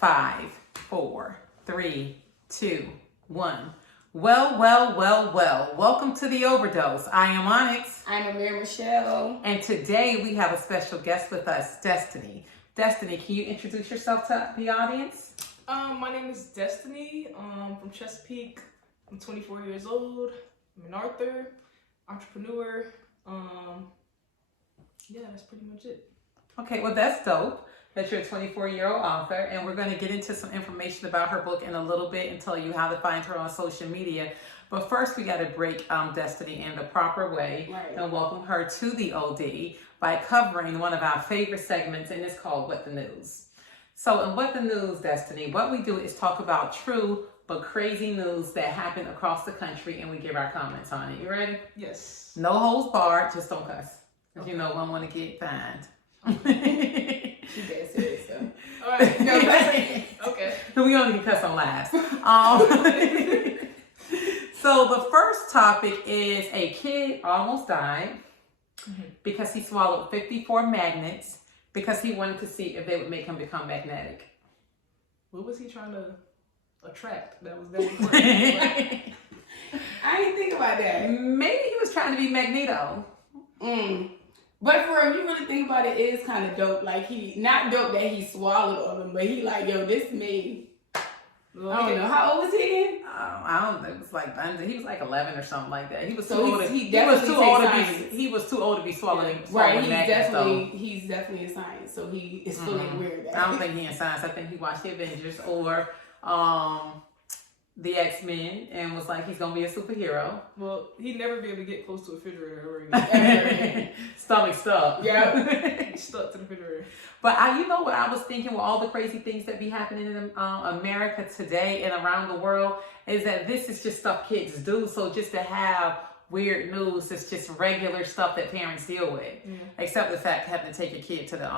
5, 4, 3, 2, 1. Well. Welcome to the Overdose. I am Onyx. I'm Amir Michelle. And today we have a special guest with us, Destiny. Destiny, can you introduce yourself to the audience? My name is Destiny. From Chesapeake. I'm 24 years old. I'm an author, entrepreneur. Yeah, that's pretty much it. Okay, well that's dope that you're a 24-year-old author, and we're going to get into some information about her book in a little bit and tell you how to find her on social media. But first, we got to break Destiny in the proper way and welcome her to the OD by covering one of our favorite segments, and it's called What the News. So in What the News, Destiny, what we do is talk about true but crazy news that happened across the country, and we give our comments on it. You ready? Yes. No holds barred, just don't cuss. Because you know I want to get fined. She's dead serious, so. All right. No, okay. We only can cuss on live. So the first topic is a kid almost died because he swallowed 54 magnets because he wanted to see if they would make him become magnetic. What was he trying to attract that was that important? I didn't think about that. Maybe he was trying to be Magneto. But for him, you really think about it, it is kind of dope. Like, not dope that he swallowed all of them, but he like, yo, this me. I don't know. How old was he again? I don't know. It was like, he was like 11 or something like that. He was too So old. he was too old to be swallowing. Right, magnets, he's definitely in science, so he is fully aware of that. I don't think he's in science. I think he watched the Avengers or the X-Men and was like, he's gonna be a superhero. Well, he'd never be able to get close to a refrigerator ever. Stomach stuck. Yeah, stuck to the refrigerator. But you know what I was thinking with all the crazy things that be happening in America today and around the world is that this is just stuff kids do. So just to have weird news, it's just regular stuff that parents deal with. Except the fact having to take your kid to the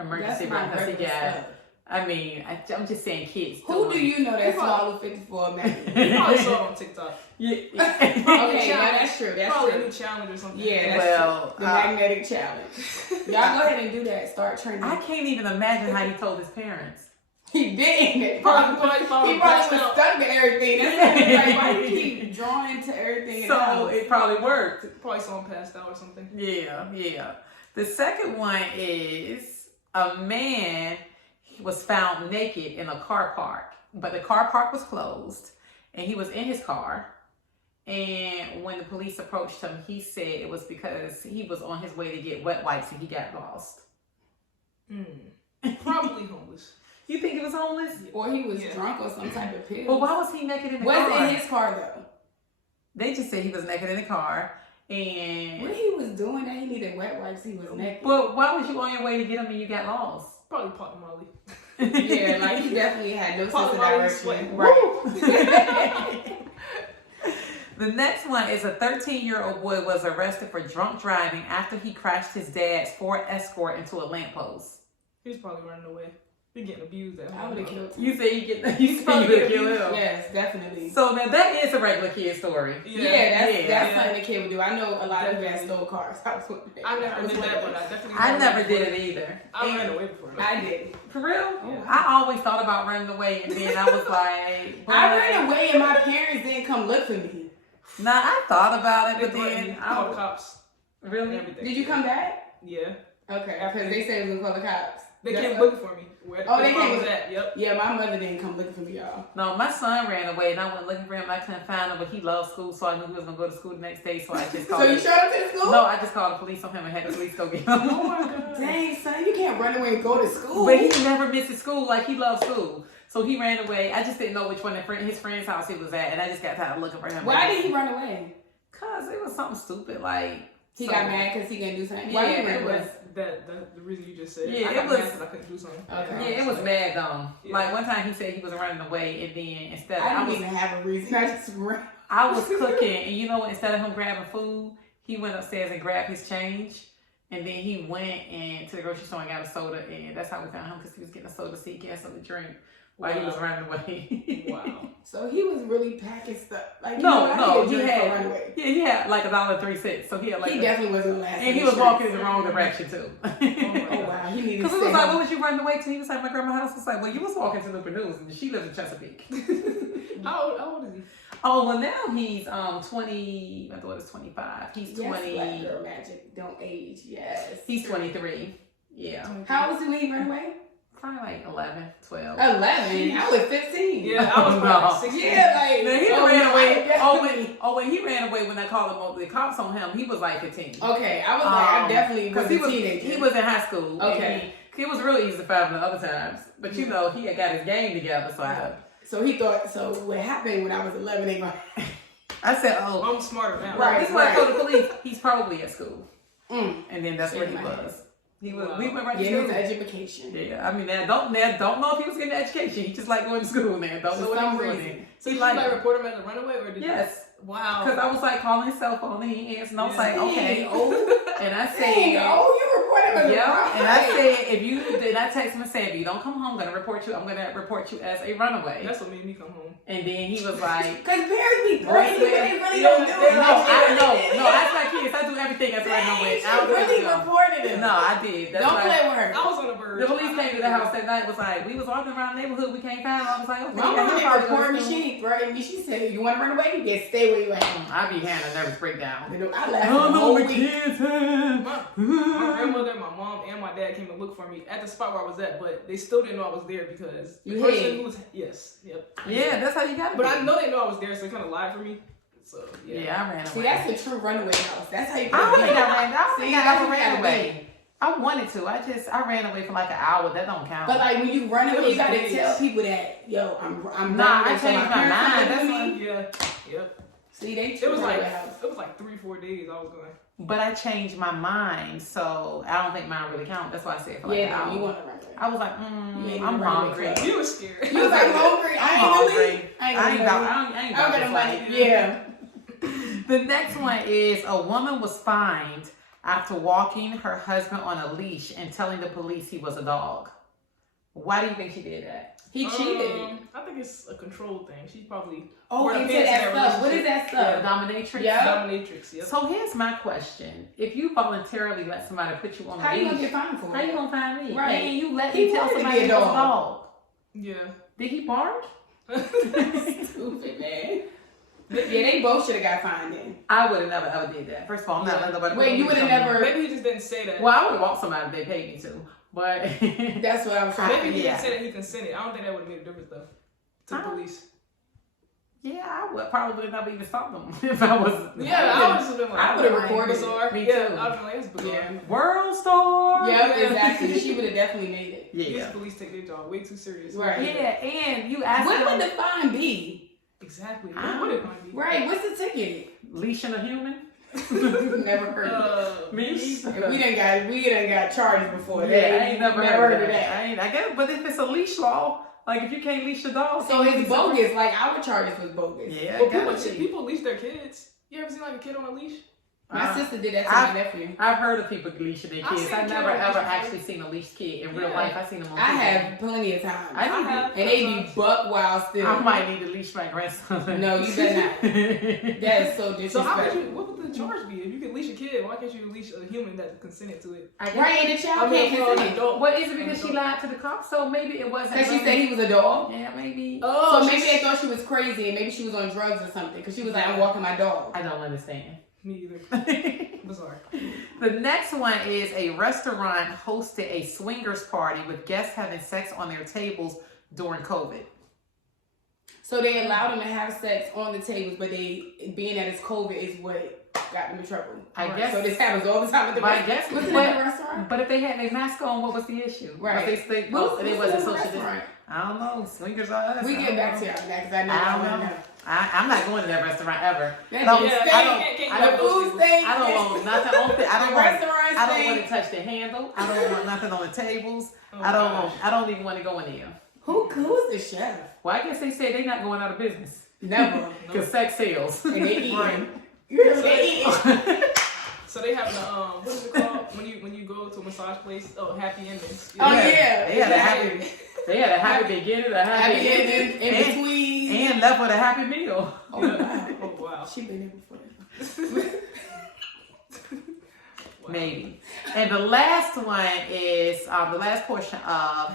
emergency room because he got. I mean, I'm just saying kids. Who do you know that swallowed 54 magnets? You probably saw it on TikTok. Okay, yeah, that's true. That's probably true. a new challenge or something. Yeah, that's true. The magnetic challenge. Y'all go ahead and do that. Start training. I can't even imagine how he told his parents. He didn't. He probably was stuck to everything. That's like, why do you keep drawing to everything? So it probably worked. Probably saw him passed out or something. Yeah. The second one is a man was found naked in a car park, but the car park was closed and he was in his car, and when the police approached him, he said it was because he was on his way to get wet wipes and he got lost. Probably homeless. You think he was homeless? Or he was drunk or some type of pill. Well, why was he naked in the car? Was it his car though? They just said he was naked in the car. And what he was doing that he needed wet wipes, he was naked. But why was you on your way to get him and you got lost? Probably Pot Molly. Yeah, like he definitely had no sense of direction. Right. The next one is a 13-year-old boy was arrested for drunk driving after he crashed his dad's Ford Escort into a lamppost. He was probably running away. He getting abused at home. I would have killed him. You say you would have killed him? Yes, definitely. So now that is a regular kid story. That's something a kid would do. I know a lot of them stole cars. I never did that, but I definitely. I never did it either. I ran away before. I did. For real? Yeah. I always thought about running away, and then I was like, I ran away, and my parents didn't come look for me. Nah, I thought about it, but then I called the cops. Really? Did you come back? Yeah. Okay, because they said they was gonna call the cops. They came looking for me. They came. Yep. Yeah, my mother didn't come looking for me, y'all. No, my son ran away, and I went looking for him. I couldn't find him, but he loved school, so I knew he was gonna go to school the next day. So I just called. So you showed up to the school? No, I just called the police on him and had the police go get him. Oh my God! Dang, son, you can't run away and go to school. But he never missed school. Like he loved school, so he ran away. I just didn't know which one his friend's house he was at, and I just got tired of looking for him. Why did he run away? Cause it was something stupid, like he got mad because he couldn't do something. Yeah, it was the reason you just said. Yeah, I got mad because I couldn't do something. Okay. Yeah, it was mad dumb. Yeah. Like one time he said he was running away, and then instead I didn't even have a reason. I just ran. I was cooking, and you know what? Instead of him grabbing food, he went upstairs and grabbed his change, and then he went to the grocery store and got a soda, and that's how we found him because he was getting a soda so he could have something to drink while he was running away. Wow. So he was really packing stuff. Like he had like $1.03. So he had like he definitely wasn't last. And he was walking in the wrong direction too. Oh wow, he needed to Because we stay was like, home. what was you running away to? He was like, my grandma's house. I was like, well, you was walking to Newport News, and she lives in Chesapeake. How old is he? Oh, well, now he's 20. My daughter's 25. He's Yes, 20. Black girl magic. Don't age. Yes. He's 23. Yeah. How old was he when he ran away? Probably like 11, 12. 11. I was 15. Yeah, I was No. probably 16. Yeah, like. No, he oh, ran no, away. I When he ran away when I called him the cops on him, he was like 15. Okay, I was like, I definitely was a he was teenager. he was in high school. Okay. He was really easy to find the other times, but you know he had got his game together. So he thought. So what happened when I was 11? Ain't gonna. I said, "Oh, I'm smarter now. Right. This is what I told the police. He's probably at school, Mm. and then that's where he Shake my was. He was. Wow. We went right to Yeah, school. his education. Yeah, I mean, don't know if he was getting an education. He just like going to school. Now, don't For know what he some was doing. reason. So He did you like like report him as a runaway or did yes, you? Wow. because I was like calling his cell phone and he answered. And I was like, okay, and I Dang, said. oh, you reported him. Yeah, and I said, I text him and said, if you don't come home, I'm gonna report you. I'm gonna report you as a runaway. That's what made me come home. And then he was like, Because parents be threatening, but they really Yeah, don't do it. no, I my kids. I do everything as a runaway. Dang, I she don't really do it. reported him. No, I did. That's Don't why play with her. I was on the verge. the police came to the house that night. Was like, we was walking around the neighborhood. We can't find him. I was like, okay. My mom he'll did probably go report to me. school. She threatened me. She said, you want to run away? Yeah, stay where you at. I be having a nervous breakdown. You know, I laughed the whole week. kids. My grandmother, my mom, and my dad came to look for me at the spot where I was at, but they still didn't know I was there because the You person hid. who was yep. Yeah, that's how you got it. But I know they know I was there, so they kind of lied for me. So yeah. Yeah, I ran away. See, that's a true runaway house. That's how you I don't think I ran. I don't See, think I that's ever what you ran gotta away. I wanted to. I ran away for like an hour. That don't count. But like when you run away, you gotta days. tell people that, yo, I'm Nah, running I so changed my parents mind. come That's with why- me. Yeah. Yep. See, they It was like runaway house. 3-4 days I was going. But I changed my mind, so I don't think mine really count. That's why I said for like an Yeah, hour. no, you want to run away. I was like, You ain't I'm gonna run hungry. away. You was scared. You was like hungry. I ain't I'm gonna leave. hungry. I ain't I ain't gonna about. leave. I ain't I don't got no about money. this Yeah. The next one is a woman was fined after walking her husband on a leash and telling the police he was a dog. Why do you think she did that? He cheated. I think it's a control thing. She probably Oh, wore the into pants in that stuff. What is relationship. that stuff? Dominatrix? Yeah. Dominatrix. Yep. So here's my question. If you voluntarily let somebody put you on a How you leash, gonna get fined for how you it? gonna find me? Right. And you let He me tell wanted to somebody be he a was a dog. dog. Yeah. Did he bark? Stupid, man. Yeah, they both should have got fined then. I would have never ever did that. First of all, I'm not Yeah. letting nobody. Wait, you would have never. Maybe he just didn't say that. Well, I would have walked somebody if they paid me to, but That's what I was trying to Maybe he Yeah. didn't say that he consented. I don't think that would have made a difference though. To the police. yeah, I would probably never even stop them if I was. Yeah, I would have been like, I would've recorded it. bizarre. Me Yeah, too. I would have been like, that's bizarre. Yeah. World Star. Yep, exactly. She would have definitely made it. These Yeah. police take their job way too serious. Right. Yeah, and you asked What them, would the fine be? Exactly. Ah. What would it might be? Right, what's the ticket? leashing a human. Never heard of it. Me? We done got charges before. Yeah, I ain't never heard of that. that. I guess, but if it's a leash law, like if you can't leash your dog, So then it's bogus. Like our charges was bogus. Yeah, Well, it gotta people, be. people leash their kids. You ever seen like a kid on a leash? My sister did that to I've- my nephew. I've heard of people leashing their I've kids. seen I've kids never on leash ever before. actually seen a leashed kid in real Yeah. life. I've seen them on I TV. have plenty of times. I need have. And they be buck wild still. I might need to leash my grandson. No, you better not. That is so So how could disrespectful. you? What would the charge be if you could leash a kid? Why can't you leash a human that consented to it? Right, and the child I mean, can't for an consent. adult. What is it because she lied to the cops? So maybe it wasn't. Because she really- said he was a dog. Yeah, maybe. Oh, So maybe they thought she was crazy and maybe she was on drugs or something. Because she was like, I'm walking my dog. I don't understand. Me either. Bizarre. The next one is a restaurant hosted a swingers party with guests having sex on their tables during COVID. So they allowed them to have sex on the tables, but they, being that it's COVID, is what got them in trouble. I guess. So this happens all the time at the But I restaurant. guess- Was it but- at the restaurant? But if they had their mask on, what was the issue? Right. Was they What was it the wasn't social restaurant? distancing. I don't know. Swingers are us. We I get don't back know. to you after that because I know I I don't want know. to know. I'm not going to that restaurant ever. That Don't- dude I stink. don't- I The don't- food stink. I don't want nothing on the. I don't The want. restaurant I don't want stink. to touch the handle. I don't want nothing on the tables. Oh, I don't gosh. want. I don't even want to go in there. Who's the chef? Well, I guess they said they're not going out of business Never. because sex sells. And they eat. Right. They eat. So they have the what is it called when you go to a massage place? Oh, happy endings. Oh, yeah. They had a happy. They had a happy beginning, a happy, Happy ending in and, between. and left with a happy meal. Oh, wow. Oh wow. She been there before. Maybe. And the last one is the last portion of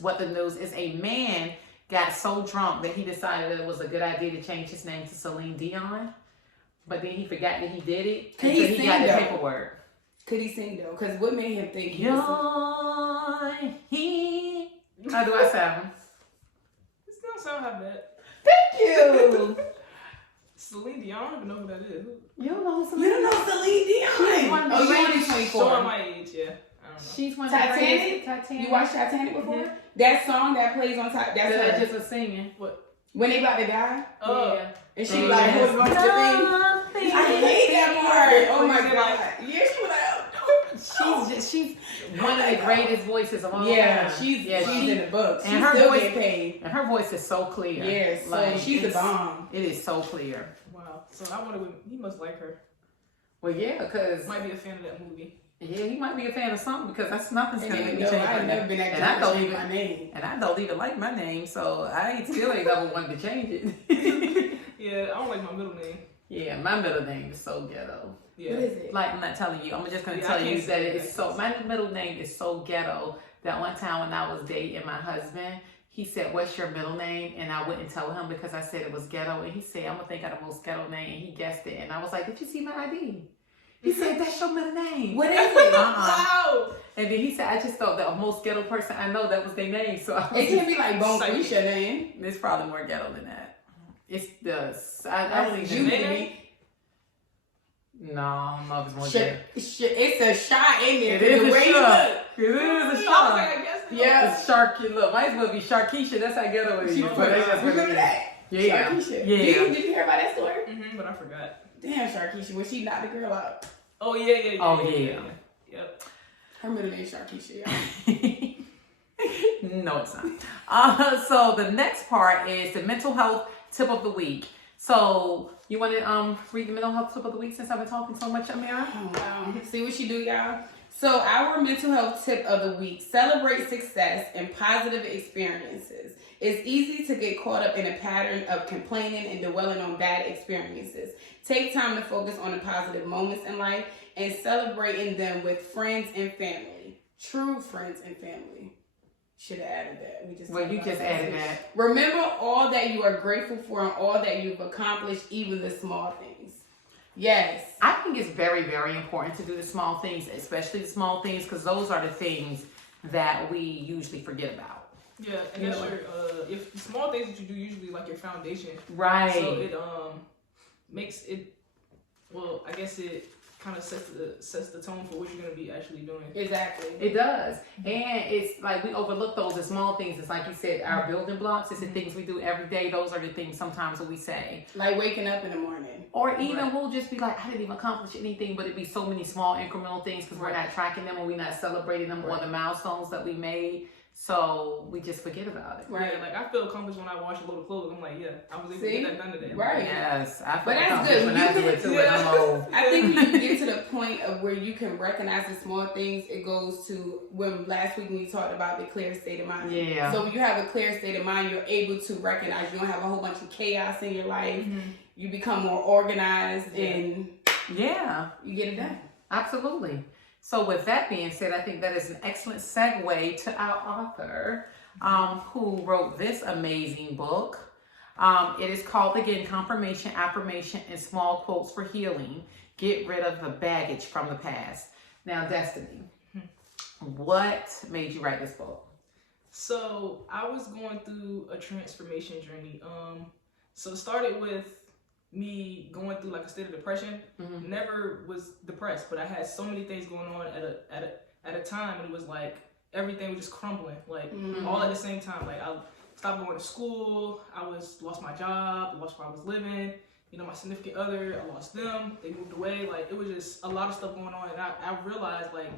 what the news is. A man got so drunk that he decided that it was a good idea to change his name to Celine Dion, but then he forgot that he did it Could until he he got sing, the though? paperwork. Could he sing though? Because what made him think he was How do I sound? This don't sound half bad. Thank you. Celine Dion, I don't even know who that is. You don't know You don't know Celine Dion. She's one of the Oh, you only greatest- 24. Showing my age, yeah. I don't know. She's one of the Titanic? greatest. Titanic. You watched Titanic before? That song that plays on top, that's That I her. just was singing. When they about to die, Oh, Yeah. and she like holding on to the thing. I hate that part. Oh my god. Yeah, she was like, She's one of the greatest voices of all yeah, time. she's in the books. and She her still voice- get paid. And her voice is so clear. Yes, so she's the it's- bomb. It is so clear. wow. So I wonder, he must like her. Well, yeah, because Might be a fan of that movie. yeah, he might be a fan of something because that's nothing's gonna make me No, change I've my never name. been that And I good don't to change even- my name. And I don't even like my name, so I still ain't ever wanted to change it. Yeah, I don't like my middle name. Yeah, my middle name is so ghetto. Yeah. What is it? Like I'm not telling you, I'm just gonna Yeah, I tell can't you say that that. it's so. My middle name is so ghetto that one time when I was dating my husband, he said, "What's your middle name?" And I wouldn't tell him because I said it was ghetto, and he said, "I'm gonna think of the most ghetto name," and he guessed it, and I was like, "Did you see my ID?" He said, "That's your middle name." What is it? Wow. And then he said, "I just thought the most ghetto person I know that was their name." So I was It can't be like Bone Psychic. Felicia name. it's probably more ghetto than that. It's the I don't That's even. Jubilee. No, I don't know if it's more Shit, ghetto. it's a shot in there. It is the a way you shot. look. It is a I was shot. like, I guess it Yeah. It's Sharky. Look, might as well be Sharkeisha. That's how ghetto it is. She Oh put my But that's God. just what it Remember is. that? Yeah. Sharkeisha. Yeah. Did you hear about that story? But I forgot. Damn, Sharkeisha, when she knocked the girl out. Oh, yeah. Oh, yeah. Yep. Her middle name is Sharkeisha, y'all. No, it's not. So the next part is the mental health tip of the week. So you want to read the mental health tip of the week since I've been talking so much, Amira? Oh, wow. See what she do, y'all? So our mental health tip of the week: celebrate success and positive experiences. It's easy to get caught up in a pattern of complaining and dwelling on bad experiences. Take time to focus on the positive moments in life and celebrating them with friends and family. True friends and family. Should have added that. We just Well, talked you about just added that. Remember all that you are grateful for and all that you've accomplished, even the small things. Yes. I think it's very, very important to do the small things, especially the small things, because those are the things that we usually forget about. Yeah, and that's your, if the small things that you do usually like your foundation. Right. So it makes it, well, I guess it kind of sets the tone for what you're going to be actually doing. Exactly. It does. And it's like we overlook those as small things. It's like you said, our building blocks. It's the things we do every day. Those are the things sometimes that we say. Like waking up in the morning. Or even Right. we'll just be like, I didn't even accomplish anything, but it'd be so many small incremental things because we're not tracking them and we're not celebrating them or the milestones that we made. So we just forget about it. Right. Yeah, like I feel accomplished when I wash a load of clothes. I'm like, yeah, I was able See? to get that done today. Right. Yes, I feel But that's accomplished good. when You I do can- it too. yeah. And I'm old. I think when you get to the point of where you can recognize the small things, it goes to when last week we talked about the clear state of mind. Yeah. So when you have a clear state of mind, you're able to recognize you don't have a whole bunch of chaos in your life. You become more organized and Yeah. you get it done. Absolutely. So with that being said, I think that is an excellent segue to our author, who wrote this amazing book. It is called, again, Confirmation, Affirmation, and Small Quotes for Healing. Get rid of the baggage from the past. Now, Destiny, what made you write this book? So I was going through a transformation journey. So it started with me going through like a state of depression. Never was depressed, but I had so many things going on at a time, and it was like everything was just crumbling, like all at the same time. Like I stopped going to school. I lost my job, lost where I was living. You know, my significant other, I lost them. They moved away. Like it was just a lot of stuff going on, and I realized like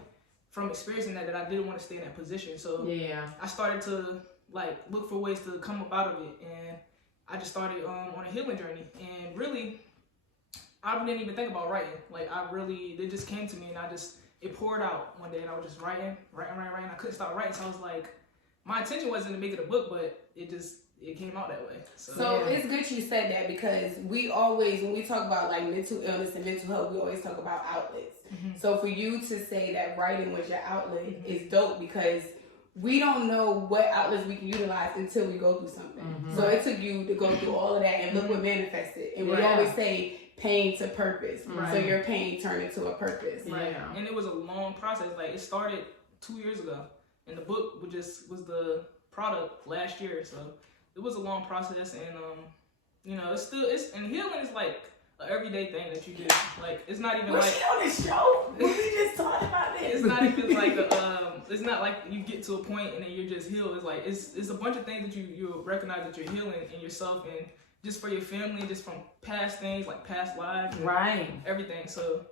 from experiencing that I didn't want to stay in that position. So Yeah. I started to like look for ways to come up out of it, and I just started on a healing journey. And really, I didn't even think about writing. Like it just came to me, and it poured out one day, and I was just writing. I couldn't stop writing, so I was like, my intention wasn't to make it a book, but it came out that way. So it's good you said that, because we always, when we talk about like mental illness and mental health, we always talk about outlets. So for you to say that writing was your outlet is dope, because we don't know what outlets we can utilize until we go through something. So it took you to go through all of that, and look what manifested. And we always say pain to purpose. So your pain turned into a purpose. And it was a long process. Like, it started 2 years ago, and the book was the product last year. So it was a long process, and you know, and healing is like an everyday thing that you do. Like, it's not even was she on the show? We just talked about this. It's not even like it's not like you get to a point and then you're just healed. It's like it's a bunch of things that you recognize that you're healing in yourself, and just for your family, just from past things, like past lives, everything. So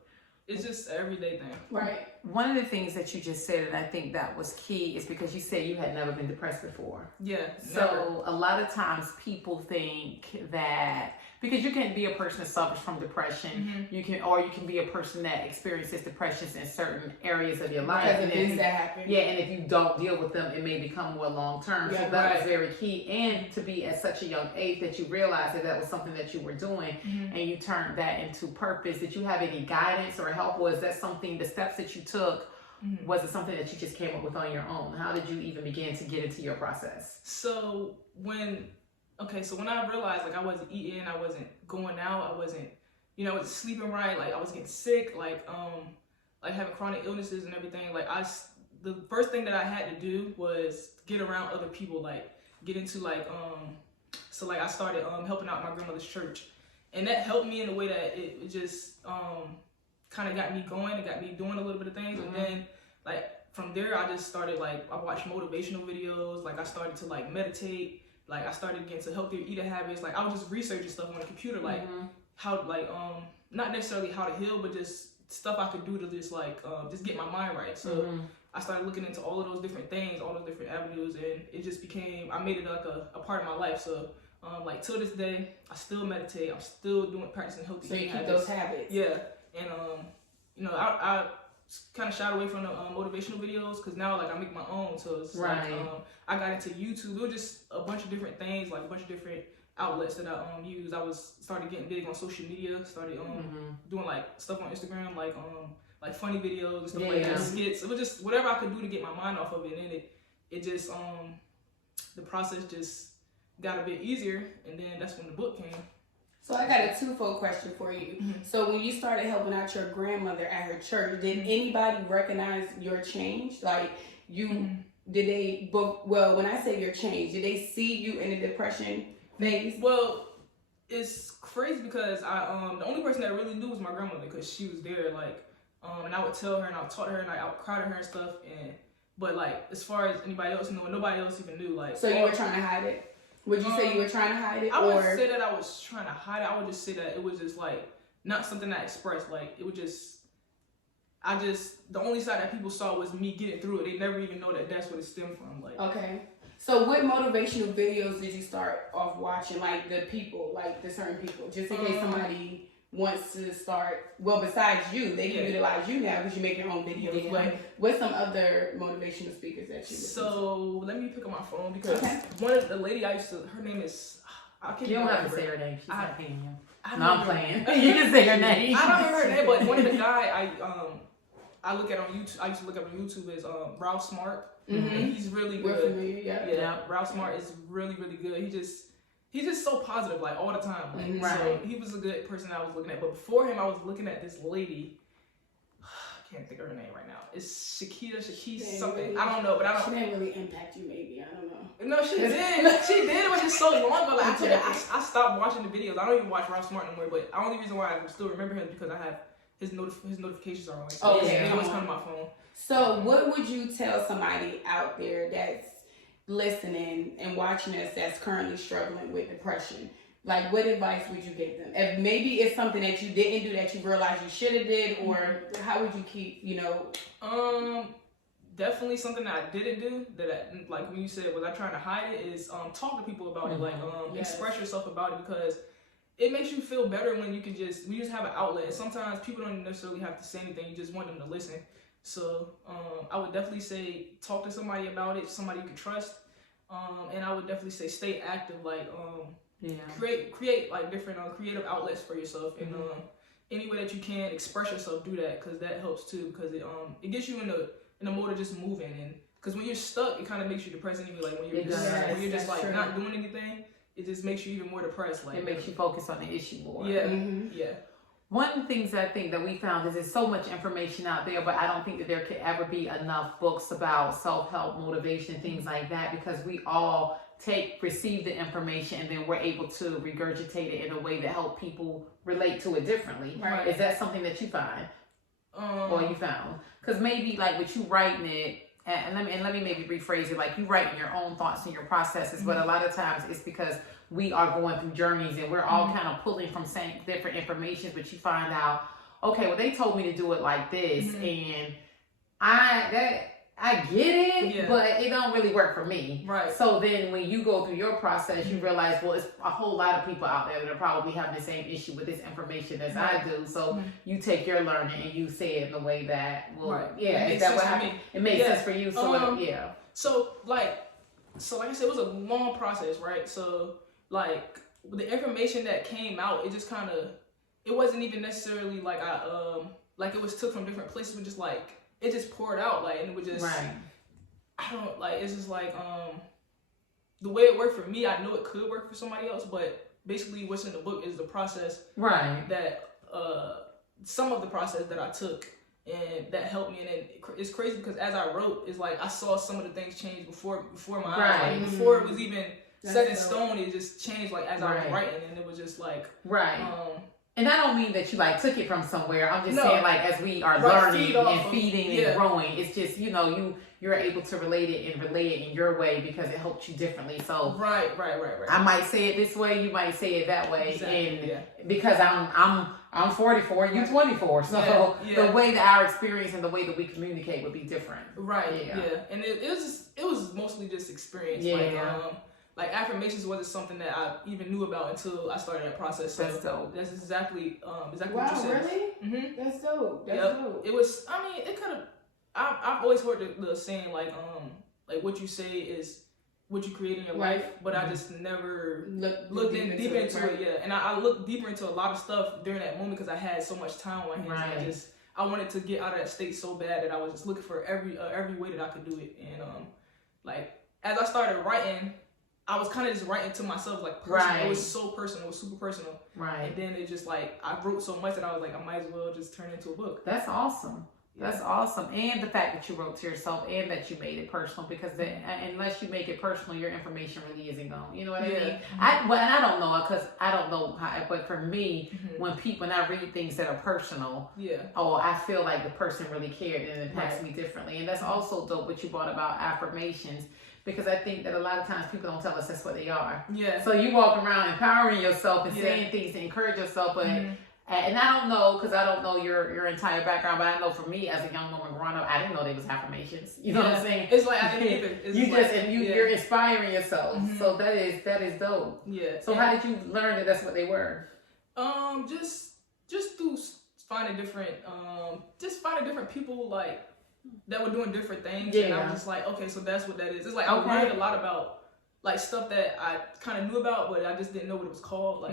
it's just an everyday thing. Right. One of the things that you just said, and I think that was key, is because you said you had never been depressed before. Yeah. So a lot of times people think that because you can be a person that suffers from depression, you can be a person that experiences depressions in certain areas of your life. Because of things that happen. Yeah, and if you don't deal with them, it may become more long term. So that was very key. And to be at such a young age that you realized that was something that you were doing, and you turned that into purpose. Did you have any guidance or help? Was that something, the steps that you took, was it something that you just came up with on your own? How did you even begin to get into your process? So when I realized, like, I wasn't eating, I wasn't going out, I wasn't sleeping right, like I was getting sick, like having chronic illnesses and everything, like the first thing that I had to do was get around other people, like get into I started helping out my grandmother's church, and that helped me in a way that it just kind of got me going. It got me doing a little bit of things, and then like from there I just started, like, I watched motivational videos, like I started to like meditate. Like, I started getting to healthier eating habits. Like, I was just researching stuff on the computer, like how, like, not necessarily how to heal, but just stuff I could do to just just get my mind right. So I started looking into all of those different things, all those different avenues, and it just became, I made it like a part of my life. So like till this day, I still meditate. I'm still practicing healthy eating habits. So you keep those habits. Yeah, and I kind of shied away from the motivational videos, because now, like, I make my own. So it's like I got into YouTube. It was just a bunch of different things, like a bunch of different outlets that I used. I started getting big on social media. Started doing like stuff on Instagram, like funny videos and stuff like that, skits. It was just whatever I could do to get my mind off of it, and it just the process just got a bit easier, and then that's when the book came. So I got a twofold question for you. So when you started helping out your grandmother at her church, did anybody recognize your change? Like, did they, well, when I say your change, did they see you in a depression phase? Well, it's crazy because I the only person that really knew was my grandmother, because she was there, like, and I would tell her and I would talk to her and I would cry to her and stuff, but like, as far as anybody else knowing, nobody else even knew, like. So you were trying to hide it? Would you say you were trying to hide it? I wouldn't say that I was trying to hide it. I would just say that it was just like not something I expressed. Like, it would just, the only side that people saw was me getting through it. They never even know that that's what it stemmed from. Like, okay. So what motivational videos did you start off watching? Like the people, like the certain people, just in case somebody wants to start, well, besides you, they can utilize you now because you make your own videos. But what's some other motivational speakers that you listen to? Let me pick up my phone, because one of the lady her name is, I can't You don't have to her. say her name. She's not paying you. No, I'm playing. You can say her name. I don't remember her name, but one of the guy I look at on YouTube, I used to look up on YouTube, is Ralph Smart. And he's really good. We're familiar, yeah. Ralph Smart is really, really good. He's just so positive, like, all the time. Like, so he was a good person I was looking at. But before him, I was looking at this lady. I can't think of her name right now. It's Shakita something. Really, I don't know, but I don't. She didn't really impact you, maybe. I don't know. No, she did. She did. It was just so long ago. Like, I stopped watching the videos. I don't even watch Ralph Smart anymore. But the only reason why I still remember him is because I have his notifications are on. So they always come to my phone. So what would you tell somebody out there that's listening and watching us that's currently struggling with depression? Like, what advice would you give them? If maybe it's something that you didn't do that you realized you should have did, or how would you keep, Definitely something that I didn't do, like when you said, was I trying to hide it, is talk to people about it, like express yourself about it, because it makes you feel better when you just have an outlet. And sometimes people don't necessarily have to say anything, you just want them to listen. So I would definitely say talk to somebody about it, somebody you can trust, And I would definitely say stay active, like Yeah. create like different creative outlets for yourself, and any way that you can express yourself, do that, because that helps too, because it gets you in the mode of just moving, and because when you're stuck, it kind of makes you depressed anyway. Like when you're just like true. not doing anything, it just makes you even more depressed. Like It makes you focus on the issue more. Yeah, Mm-hmm. yeah. One of the things I think that we found is there's so much information out there, but I don't think that there could ever be enough books about self-help, motivation, things like that, because we all receive the information and then we're able to regurgitate it in a way that help people relate to it differently. Right. Is that something that you find or you found? Because maybe like with you writing it, and let me maybe rephrase it, like you writing your own thoughts and your processes, but a lot of times it's because we are going through journeys and we're all kind of pulling from different information, but you find out, okay, well they told me to do it like this, and I get it, but it don't really work for me. Right. So then when you go through your process, you realize, well, it's a whole lot of people out there that are probably having the same issue with this information as I do. So you take your learning and you say it in a way that, well, is that what happened? It makes sense for you. So So like I said, it was a long process, right? So like the information that came out, it just kind of, it wasn't even necessarily like like it was took from different places, but just like it just poured out, like, and it would just, I don't, like, it's just like, the way it worked for me, I know it could work for somebody else, but basically what's in the book is the process that, some of the process that I took, and that helped me, and it's crazy because as I wrote, it's like I saw some of the things change before my eyes, like, before it was even set in stone, it just changed, like, as I was writing, and it was just like, and I don't mean that you like took it from somewhere. I'm just saying, like, as we are learning and feeding and growing, it's just, you know, you're able to relate it and relay it in your way because it helps you differently. So right. I might say it this way, you might say it that way, exactly, and because I'm 44, you're 24, so the way that our experience and the way that we communicate would be different. Right. Yeah. And it was mostly just experience. Like affirmations wasn't something that I even knew about until I started that process. So that's dope. That's exactly what you said. Wow, really? Mm-hmm. That's dope. That's dope. It was. I mean, it could have. I've always heard the saying like what you say is what you create in your life, but I just never looked deep into it. Yeah, and I looked deeper into a lot of stuff during that moment because I had so much time on my hands. I wanted to get out of that state so bad that I was just looking for every way that I could do it. And like as I started writing, I was kind of just writing to myself, like, personal. It was so personal. It was super personal. And then it just, like, I wrote so much that I was like, I might as well just turn it into a book. That's awesome. That's awesome. And the fact that you wrote to yourself and that you made it personal, because unless you make it personal, your information really isn't going. You know what I mean? And I don't know, because I don't know how, but for me, when I read things that are personal, I feel like the person really cared and it impacts me differently. And that's also dope what you brought about affirmations. Because I think that a lot of times people don't tell us that's what they are. So you walk around empowering yourself and saying things to encourage yourself, but and I don't know, because I don't know your entire background, but I know for me as a young woman growing up, I didn't know they was affirmations. You know what I'm saying? It's like I didn't either. You're inspiring yourself. So that is dope. So how did you learn that that's what they were? Just through finding different people like that were doing different things, and I was just like, okay, so that's what that is. It's like I learned a lot about like stuff that I kind of knew about, but I just didn't know what it was called. Like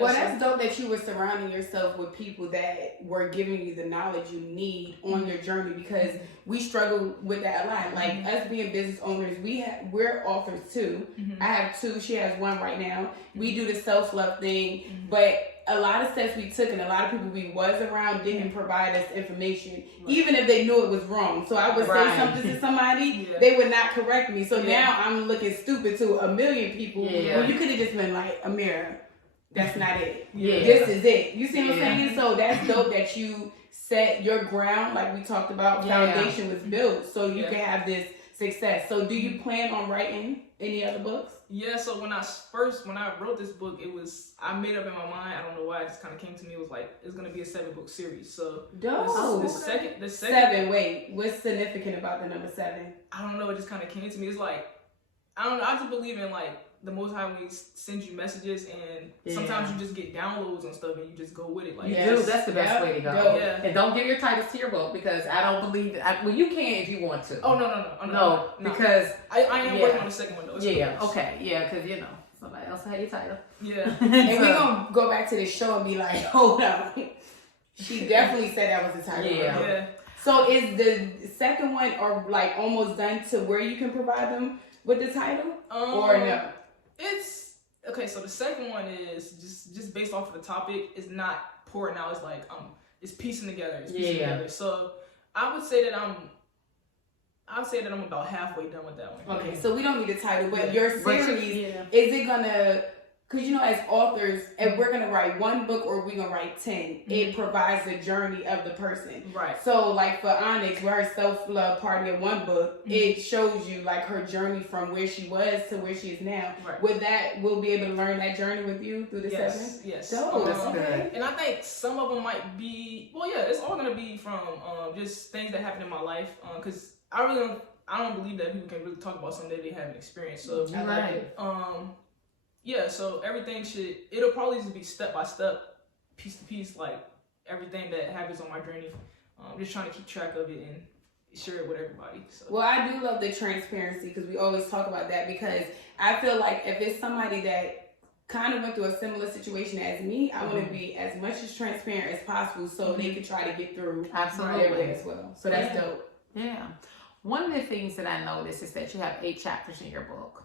well, that's dope that you were surrounding yourself with people that were giving you the knowledge you need on your journey, because we struggle with that a lot. Like us being business owners, we're authors too. I have 2. She has 1 right now. We do the self-love thing, but a lot of steps we took and a lot of people we was around didn't provide us information, even if they knew it was wrong. So I would say something to somebody, they would not correct me. So now I'm looking stupid to a million people. Well, you could have just been like, Amira, that's not it. This is it. You see what I'm saying? So that's dope that you set your ground, like we talked about, foundation was built so you can have this success. So do you plan on writing any other books? Yeah, so when I wrote this book, I made up in my mind, I don't know why, it just kind of came to me, it was like, it's going to be a 7-book series. So the second 7, wait, what's significant about the number 7? I don't know, it just kind of came to me. It's like, I don't know. I just believe in like the Most High when He sends you messages, and sometimes you just get downloads and stuff, and you just go with it. Like, you do. That's the best way to go. Yeah. And don't give your titles to your book because I don't believe that. Well, you can if you want to. Oh no. Because I am working on the second one though. Because somebody else had your title. Yeah. And we're gonna go back to the show and be like, hold on. She definitely said that was the title. Yeah. So is the second one or like almost done to where you can provide them with the title? Or no? It's okay, so the second one is just based off of the topic. It's not pouring out, it's like it's piecing together. Together. So I would say that I'm about halfway done with that one. Okay, so we don't need a title, but your series, is it gonna, because as authors, if we're gonna write one book or we're gonna write 10, it provides the journey of the person. Right. So like for Onyx, where her self-love party in one book, it shows you like her journey from where she was to where she is now. Right. With that, we'll be able to learn that journey with you through the segment? Yes. So, that's good. And I think some of them might be, it's all gonna be from just things that happened in my life. Because I don't believe that people can really talk about something that they haven't experienced. So so everything it'll probably just be step by step, piece to piece, like everything that happens on my journey. Just trying to keep track of it and share it with everybody. So. Well, I do love the transparency because we always talk about that, because I feel like if it's somebody that kind of went through a similar situation as me, I want to be as much as transparent as possible so they can try to get through their way as well. So that's dope. Yeah. One of the things that I noticed is that you have 8 chapters in your book.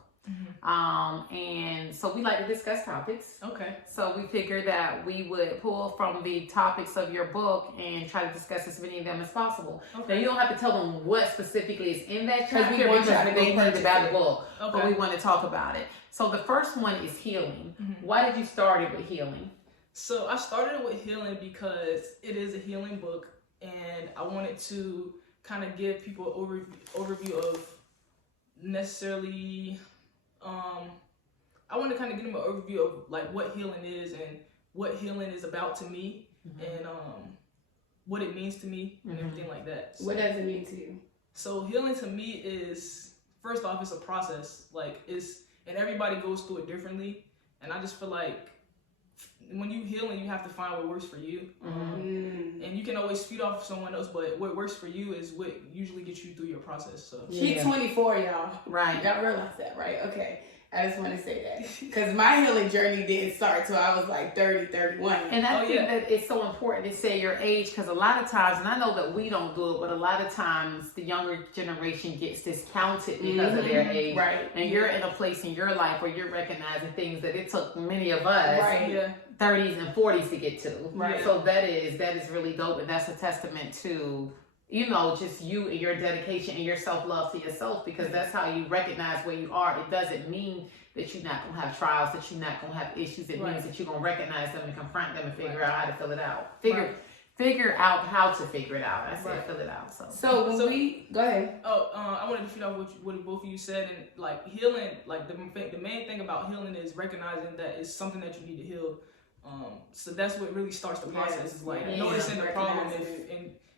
And so we like to discuss topics. Okay. So we figured that we would pull from the topics of your book and try to discuss as many of them as possible. Okay. Now you don't have to tell them what specifically is in that chapter we want because you to they go need about the book, Okay. but we want to talk about it. So the first one is healing. Why did you start it with healing? So I started it with healing because it is a healing book, and I wanted to kind of give people an overview of necessarily. I want to kind of give them an overview of like what healing is and what healing is about to me, and what it means to me and everything like that. So, what does it mean to you? So healing to me is, first off, it's a process. Like and everybody goes through it differently. And I just feel like when you healing, you have to find what works for you. And you can always feed off of someone else, but what works for you is what usually gets you through your process. So She's 24, y'all. Right. Y'all realize that, right? Okay. I just want to say that. Because my healing journey didn't start till I was like 30, 31. And I think that it's so important to say your age, because a lot of times, and I know that we don't do it, but a lot of times the younger generation gets discounted because of their age. Right. And you're in a place in your life where you're recognizing things that it took many of us 30s and 40s to get to. Right. So that is really dope, and that's a testament to, just you and your dedication and your self-love to yourself, because that's how you recognize where you are. It doesn't mean that you're not going to have trials, that you're not going to have issues. It means that you're going to recognize them and confront them and figure out how to fill it out. Figure out how to figure it out. I said fill it out. So when we go ahead. I wanted to feed off what both of you said, and like healing, like the main thing about healing is recognizing that it's something that you need to heal. So that's what really starts the process. Is like noticing the problem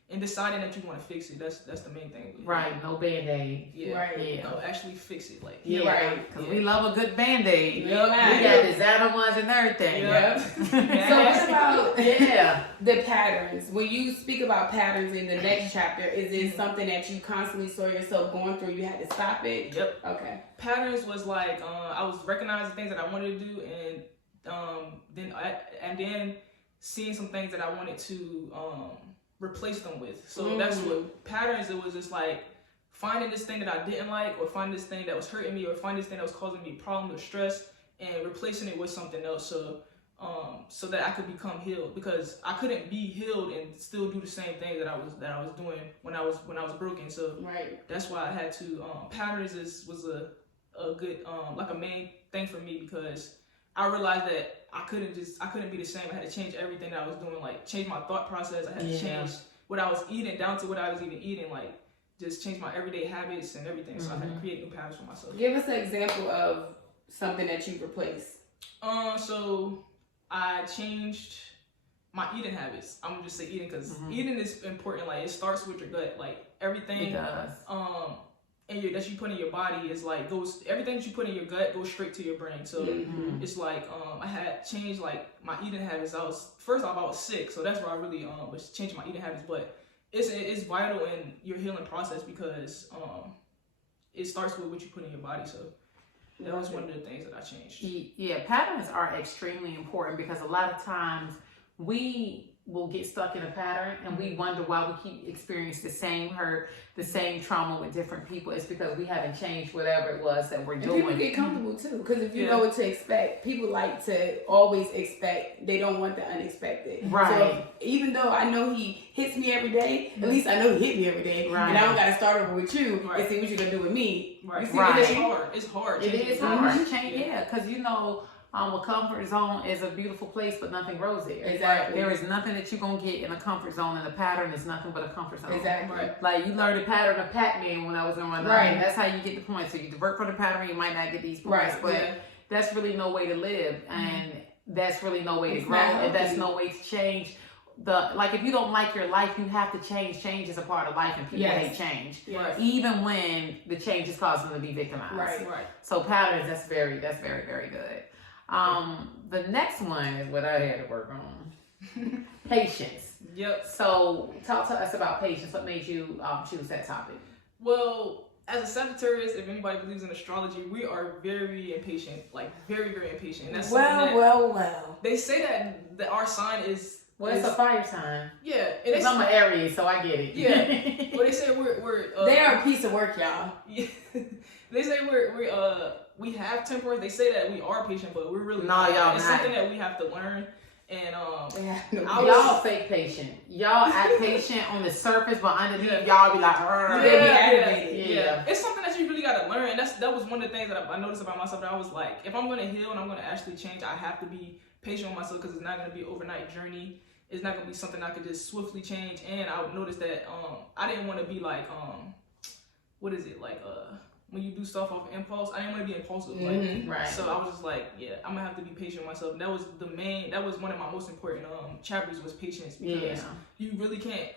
and deciding that you want to fix it. That's the main thing. Right, no Band-Aid. No, actually fix it. Like because we love a good Band-Aid. Yeah. We got designer ones and everything. So what about the patterns? When you speak about patterns in the next chapter, is it something that you constantly saw yourself going through? You had to stop it? Yep. Okay. Patterns was like I was recognizing things that I wanted to do, and then seeing some things that I wanted to replace them with. So that's what patterns. It was just like finding this thing that I didn't like, or finding this thing that was hurting me, or finding this thing that was causing me problems or stress, and replacing it with something else. So that I could become healed, because I couldn't be healed and still do the same thing that I was doing when I was broken. So that's why I had to patterns was a good like a main thing for me, because I realized that I couldn't be the same. I had to change everything that I was doing, like change my thought process. I had to change what I was eating down to what I was even eating, like just change my everyday habits and everything. So I had to create new patterns for myself. Give us an example of something that you replaced. So I changed my eating habits. I'm gonna just say eating, because eating is important. Like it starts with your gut, like everything. It does. and that you put in your body is like everything that you put in your gut goes straight to your brain. So it's like I had changed like my eating habits. I was sick, so that's where I really was changing my eating habits. But it's vital in your healing process because it starts with what you put in your body. So that was one of the things that I changed. Yeah, patterns are extremely important because a lot of times we will get stuck in a pattern and we wonder why we keep experiencing the same hurt, the same trauma with different people. It's because we haven't changed whatever it was that we're doing. And people get comfortable too, because if you know what to expect, people like to always expect. They don't want the unexpected. Right. So even though I know he hits me every day, at least I know he hit me every day, right. and I don't got to start over with you and see what you're gonna do with me. Right. You see right. what It's hard. It's hard. It is hard. Yeah, because you know. A comfort zone is a beautiful place, but nothing grows there. Exactly. There is nothing that you're going to get in a comfort zone, and a pattern is nothing but a comfort zone. Exactly. Right. Like, you learn the pattern of Pac-Man when I was in my Right. That's how you get the points. So you work for the pattern, you might not get these points, Right. but Yeah. that's really no way to live, and that's really no way It's to grow, not and that's healthy. no way to change. Like, if you don't like your life, you have to change. Change is a part of life, and people hate change. Right. Even when the change is causing them to be victimized. Right. So patterns, that's very, very good. The next one is what I had to work on. Patience. Yep. So talk to us about patience. What made you choose that topic? Well, as a Sagittarius, if anybody believes in astrology, we are very impatient, like very, very impatient. And that's something that well. they say that our sign is. Well, it's a fire sign. Yeah, Because I'm an Aries, so I get it. Yeah, but they say we're They are a piece of work, y'all. Yeah, they say we have temperance. They say that we are patient, but we're really No, not. y'all It's not. something that we have to learn. And Y'all fake patient. Y'all act patient on the surface, but underneath Yeah. y'all be like, yeah. It's something that you really got to learn. And that was one of the things that I noticed about myself. That I was like, if I'm going to heal and I'm going to actually change, I have to be patient with myself because it's not going to be an overnight journey. It's not going to be something I could just swiftly change. And I would notice that I didn't want to be like, what is it? Like, when you do stuff off impulse, I didn't want to be impulsive. Right. So I was just like, yeah, I'm gonna have to be patient with myself. And that was one of my most important chapters was patience because you really can't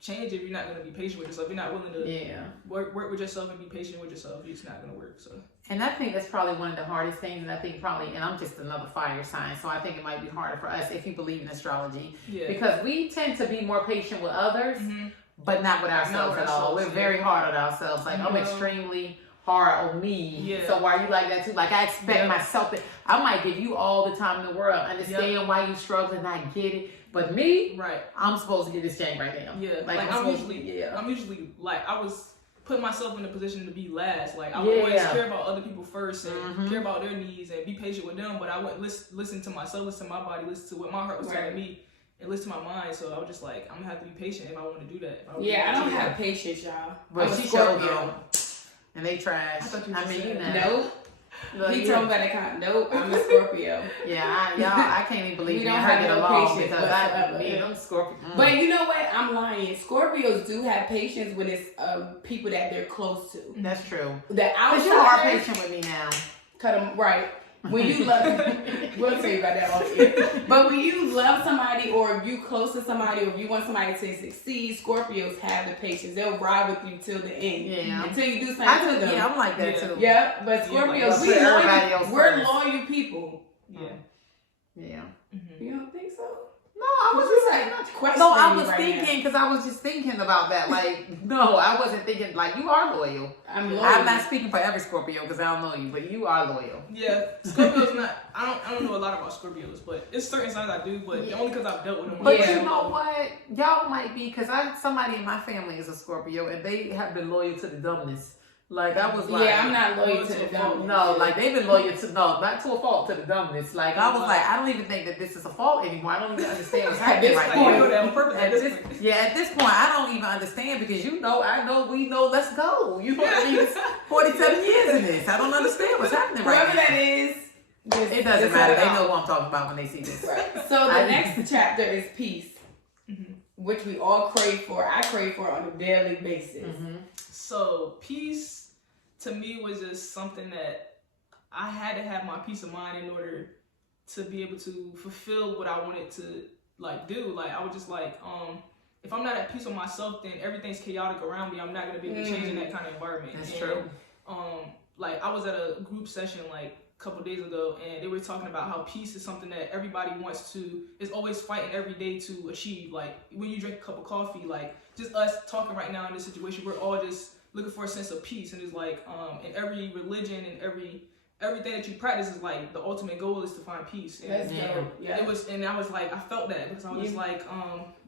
change if you're not gonna be patient with yourself. You're not willing to work with yourself and be patient with yourself. It's not gonna work. So. And I think that's probably one of the hardest things, and I think and I'm just another fire sign, so I think it might be harder for us if you believe in astrology. Yeah. Because we tend to be more patient with others, but not with ourselves at all. We're very hard on ourselves. Like, I'm extremely hard on me. Yeah. So why are you like that too? Like, I expect myself to, I might give you all the time in the world, understand why you struggling, I get it. But me, I'm supposed to get this change right now. Yeah. Like I'm usually like, I was putting myself in a position to be last. Like, I would always care about other people first and care about their needs and be patient with them. But I wouldn't listen to myself, listen to my body, listen to what my heart was telling me. And listen to my mind, so I was just like, I'm gonna have to be patient if I want to do that. I don't have patience, y'all. But she showed them, and they trash. I mean, you know. Nope. He told me about that kind. Nope, I'm a Scorpio. I can't even believe we don't have no patience because I'm Scorpio. But you know what? I'm lying. Scorpios do have patience when it's people that they're close to. That's true. The outsiders, you are patient with me now. Cut them right. When you love, we'll tell you about that off air. But when you love somebody, or if you close to somebody, or if you want somebody to succeed, Scorpios have the patience. They'll ride with you till the end. Yeah. Until you do something to them. Yeah, I'm like that too. Yeah, but Scorpios, we're loyal people. Yeah. Yeah. Mm-hmm. You don't think so? No, I was just saying. No, I was thinking because I was just thinking about that. Like, no, I wasn't thinking. Like, you are loyal. I'm loyal. I'm not speaking for every Scorpio because I don't know you, but you are loyal. Yeah, Scorpio's not. I don't know a lot about Scorpios, but it's certain signs I do. But only because I've dealt with them. But you know what? Y'all might be because somebody in my family is a Scorpio and they have been loyal to the dumbness. Like, I was like, I'm not loyal to the dumbness. No, like, they've been loyal to, not to a fault, to the dumbness. Like, I was like, I don't even think that this is a fault anymore. I don't even understand what's happening right now. At this point, I don't even understand because we know, let's go. You know what I mean? 47 years in this. I don't understand what's happening right now. Whoever that is, it doesn't matter. They know what I'm talking about when they see this. Right. So the next chapter is peace, which we all crave for. I crave for on a daily basis. So peace to me was just something that I had to have my peace of mind in order to be able to fulfill what I wanted to like do. Like, I was just like, if I'm not at peace with myself, then everything's chaotic around me. I'm not gonna be able to change in that kind of environment. That's and, true. Like I was at a group session like a couple days ago, and they were talking about how peace is something that everybody is always fighting every day to achieve. Like when you drink a cup of coffee, like just us talking right now in this situation, we're all just looking for a sense of peace. And it's like in every religion and everything that you practice is like the ultimate goal is to find peace. And That's dope. Yeah. it was, and I was like, I felt that because I was just like,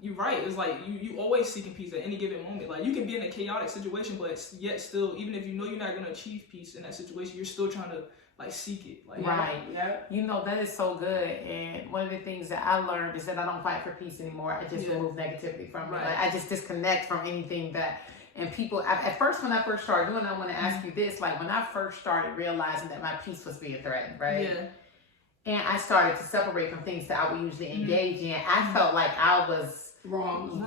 you're right. It's like you always seeking peace at any given moment. Like you can be in a chaotic situation, but yet still, even if you know you're not gonna achieve peace in that situation, you're still trying to like seek it. Like Right. Yeah. You know, that is so good. And one of the things that I learned is that I don't fight for peace anymore. I just remove negativity from it. Right. Like I just disconnect from anything that. And people, at first, when I first started doing it, I want to ask you this, like when I first started realizing that my peace was being threatened, right? Yeah. And I started to separate from things that I would usually engage in, I felt like I was Wrong.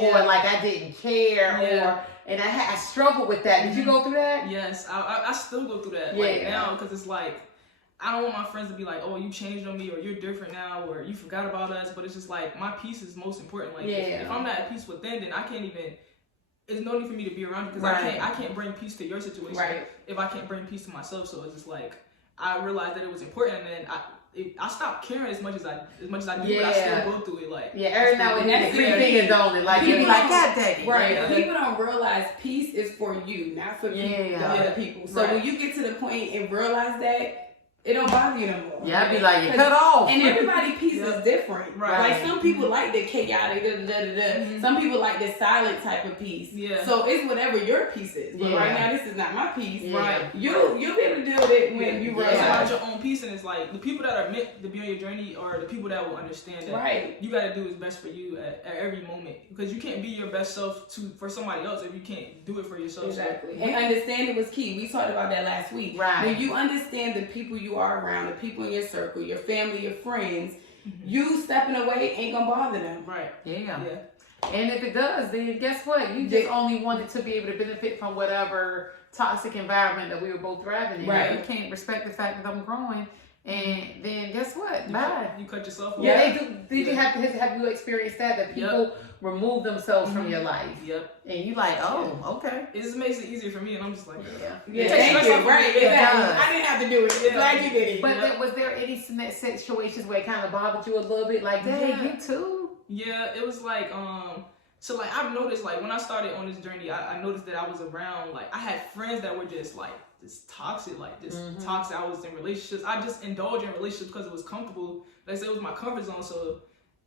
or like I didn't care and I struggled with that. Did you go through that? Yes, I still go through that now because it's like I don't want my friends to be like, oh, you changed on me or you're different now or you forgot about us, but it's just like my peace is most important. Like if I'm not at peace within, then I can't even. There's no need for me to be around you because I can't bring peace to your situation if I can't bring peace to myself. So it's just like I realized that it was important, and then I stopped caring as much as I do, but I still go through it. Like every now and then it's creeping, don't it? Like you be like, God dang it. Right. People don't realize peace is for you, not for the other people. So when you get to the point and realize that, it don't bother you no more. Yeah, I'd be like, you cut off. And everybody's peace is different. Right. Like some people like the chaotic, Some people like the silent type of peace. Yeah. So it's whatever your peace is. But right now, this is not my peace. Yeah. Right. You'll be able to deal with it when you realize. It's about your own peace, and it's like the people that are meant to be on your journey are the people that will understand that you got to do what's best for you at every moment. Because you can't be your best self for somebody else if you can't do it for yourself. Exactly. And understanding was key. We talked about that last week. Right. When you understand the people you are around, the people in your circle, your family, your friends, you stepping away ain't gonna bother them. Right. Yeah. And if it does, then guess what? You just only wanted to be able to benefit from whatever toxic environment that we were both thriving in. Right. You can't respect the fact that I'm growing. And then guess what? Bye. You cut yourself off. Yeah, they do. Did you have you experienced that people remove themselves from your life? Yep. And you like, oh, okay. It just makes it easier for me, and I'm just like, Thank you. Right. Exactly. I didn't have to do it. Glad you did it. But was there any situations where it kind of bothered you a little bit? Like, dang, you too? Yeah, it was like, so like I've noticed like when I started on this journey, I noticed that I was around, like I had friends that were just like this toxic, like this toxic. I was in relationships. I just indulged in relationships because it was comfortable. Like I said, it was my comfort zone. So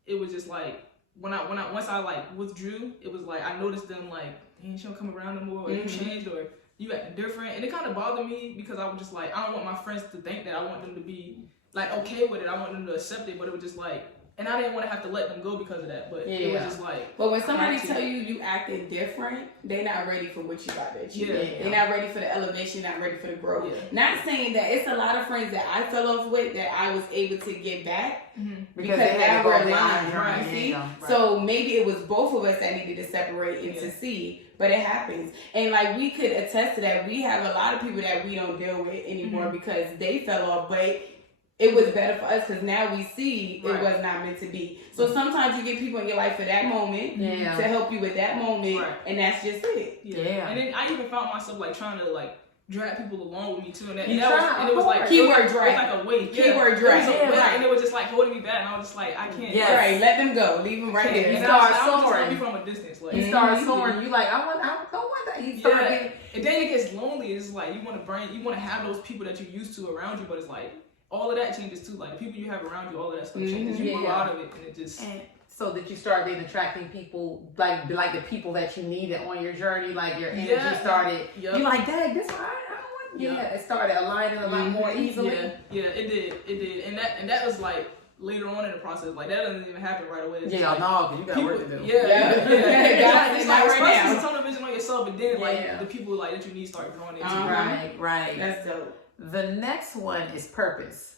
it was just like once I like withdrew, it was like I noticed them like, dang, she don't come around no more, or you changed, or you acting different, and it kind of bothered me because I was just like, I don't want my friends to think that. I want them to be like okay with it. I want them to accept it, but it was just like. And I didn't want to have to let them go because of that, but it was just like. But when somebody tell you acting different, they're not ready for what you got to achieve. They're not ready for the elevation, not ready for the growth. Not saying that it's a lot of friends that I fell off with that I was able to get back because now we're aligned. Right. You see? Right. So maybe it was both of us that needed to separate and to see. But it happens. And like we could attest to that. We have a lot of people that we don't deal with anymore because they fell off, but it was better for us because now we see it was not meant to be. So sometimes you get people in your life for that moment to help you with that moment, and that's just it. And then I even found myself like trying to like drag people along with me too, and it was like keyword drag. It was like a weight. Keyword drag. And it was just like holding me back, and I was just like, I can't. Right, let them go, leave them right there. You start soaring. Just from a distance. Like, you start soaring. You like, I don't want that. You start getting. And then it gets lonely. It's like you want to have those people that you used to around you, but it's like. All of that changes too. Like the people you have around you, all of that stuff changes. You grow out of it, and it just. And so did you start then attracting people like the people that you needed on your journey? Like your energy started. You're like, dang, this I don't want. It started aligning a lot more easily. It did, and that was like later on in the process. Like that doesn't even happen right away. It's no, because you got work to do. It's like first tunnel vision on yourself, and then like the people like that you need start growing into. Right. That's dope. The next one is purpose.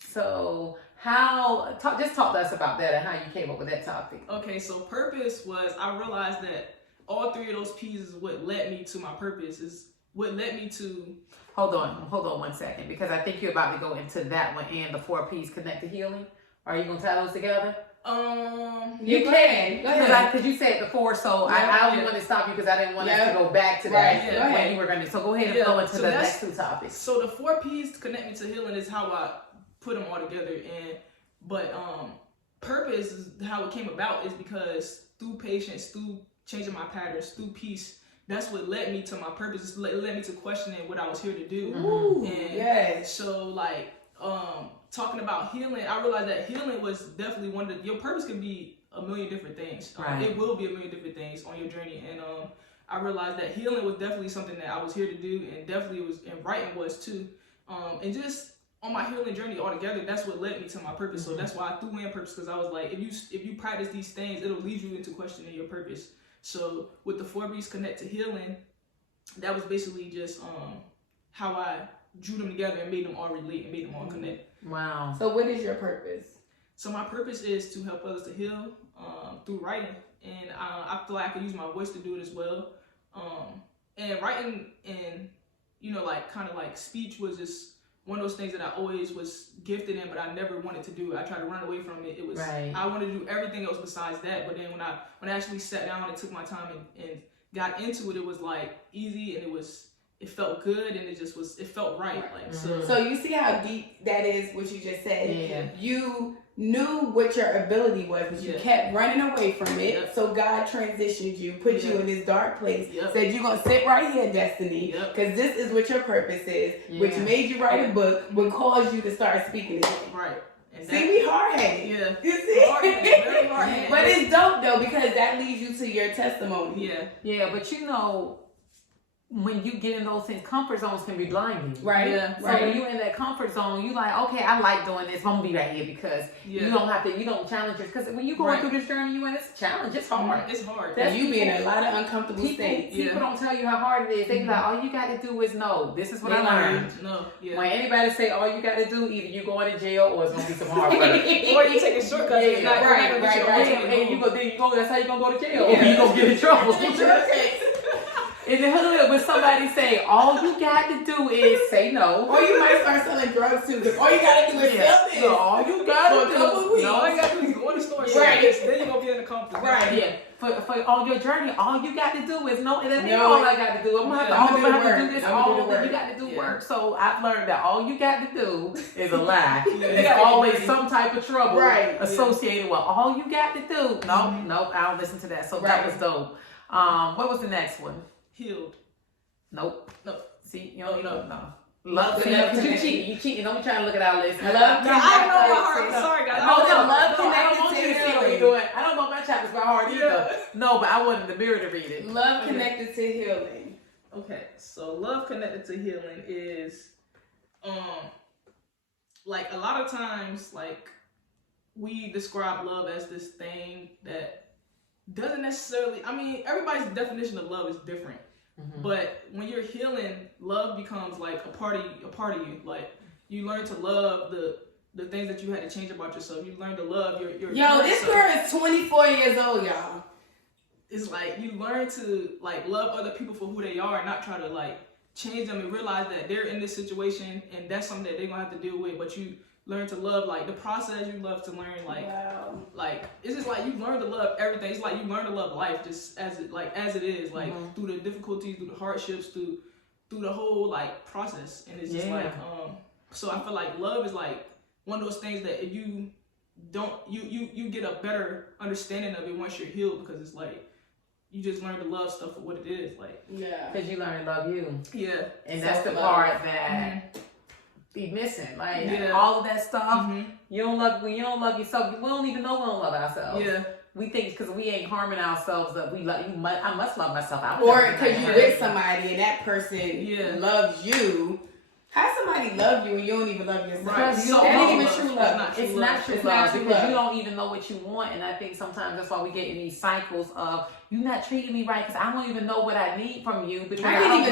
So just talk to us about that and how you came up with that topic. Okay, so purpose was, I realized that all three of those pieces is what led me to my purpose, is what led me to... Hold on 1 second, because I think you're about to go into that one and the 4 P's connect to healing. Are you going to tie those together? You can. Go ahead. Because you said before, so I only wanted to stop you because I didn't want us to go back to Right. that. Go ahead. When you were going to. So go ahead and go into the next two topics. So the 4 P's connect me to healing is how I put them all together. But purpose is how it came about is because through patience, through changing my patterns, through peace, that's what led me to my purpose. It led me to questioning what I was here to do. Ooh, and yes. so like talking about healing, I realized that healing was definitely one of your purpose can be a million different things. Right. It will be a million different things on your journey. And I realized that healing was definitely something that I was here to do, and definitely was, and writing was too. And just on my healing journey altogether, that's what led me to my purpose. So that's why I threw in purpose, because I was like, if you practice these things, it'll lead you into questioning your purpose. So with the 4 B's connect to healing, that was basically just how I drew them together and made them all relate and made them all connect. Wow. So what is your purpose? So my purpose is to help others to heal through writing, and I feel like I could use my voice to do it as well. And writing and like kind of like speech was just one of those things that I always was gifted in, but I never wanted to do it. I tried to run away from it. It was I wanted to do everything else besides that. But then when I actually sat down and took my time and got into it, it was like easy, and it felt good, and it felt right. Like so you see how deep that is, what you just said. Yeah. You knew what your ability was, but you kept running away from it. Yep. So God transitioned you, put you in this dark place, Yep. said you're gonna sit right here, Destiny, Yep. because this is what your purpose is, which made you write a book, would cause you to start speaking again. Right. And See, we hard-headed. Yeah. You see? Hard-headed, very hard-headed. But it's dope though, because that leads you to your testimony. Yeah. Yeah, but when you get in those things, comfort zones can be blinding. Right? Yeah. So Right. when you're in that comfort zone, you like, okay, I like doing this. I'm gonna be right here because you don't challenge it. Because when you going through this journey, it's a challenge. It's hard. It's hard. And you be in a lot of uncomfortable states. People don't tell you how hard it is. They be like, all you got to do is know. This is what I learned. No. Yeah. When anybody say all you got to do, either you going to jail or it's gonna be some hard work. Or you take a shortcut. Yeah, It's not right. And you go, that's how you gonna go to jail. Or you gonna get in trouble. In the hood, when somebody say, all you got to do is say no. Or you might start selling drugs too, because all you gotta do is sell this. So all you got to do, all you gotta do is go in the store, right? Then you gonna be in the comfort. Right. Yeah. For on your journey, all you got to do is know. And that ain't all I got to do. I'm gonna have to do this. You got to do work. So I've learned that all you got to do is a lie. There's always some type of trouble associated with all you got to do. Nope, I don't listen to that. So that was dope. What was the next one? Healed. Nope. No. See, you don't know. Love You cheating. Don't be trying to look at our list. Love I don't know my heart. Sorry, guys. love I don't want you to see what you're doing. I don't know my chapters by heart either. No, but I wanted the mirror to read it. Love connected to healing. Okay, so love connected to healing is, like a lot of times, like we describe love as this thing that doesn't necessarily. I mean, everybody's definition of love is different. But when you're healing, love becomes like a part of you. Like you learn to love the things that you had to change about yourself. You learn to love your Yo, this girl is 24 years old, y'all. It's like you learn to like love other people for who they are and not try to like change them and realize that they're in this situation and that's something that they're gonna have to deal with. But you learn to love like the process. You love to learn like it's just like you learn to love everything. It's like you learn to love life just as it is like through the difficulties, through the hardships, through the whole like process. And it's just like so I feel like love is like one of those things that if you don't you get a better understanding of it once you're healed, because it's like you just learn to love stuff for what it is. Like because you learn to love you. And that's the part that be missing, like all of that stuff. You don't love yourself. We don't even know we don't love ourselves. We think because we ain't harming ourselves that we love. I must love myself. Or because you're with somebody and that person loves you. How somebody love you and you don't even love yourself? Right. That ain't even true love. It's not true love because you don't even know what you want. And I think sometimes that's why we get in these cycles of you not treating me right because I don't even know what I need from you. Because I don't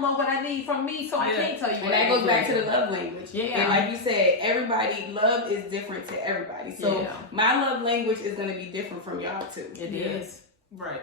know what I need from me, so I can't tell you. And that goes back to the love language. And like you said, love is different to everybody. So my love language is going to be different from y'all too. It is. Right.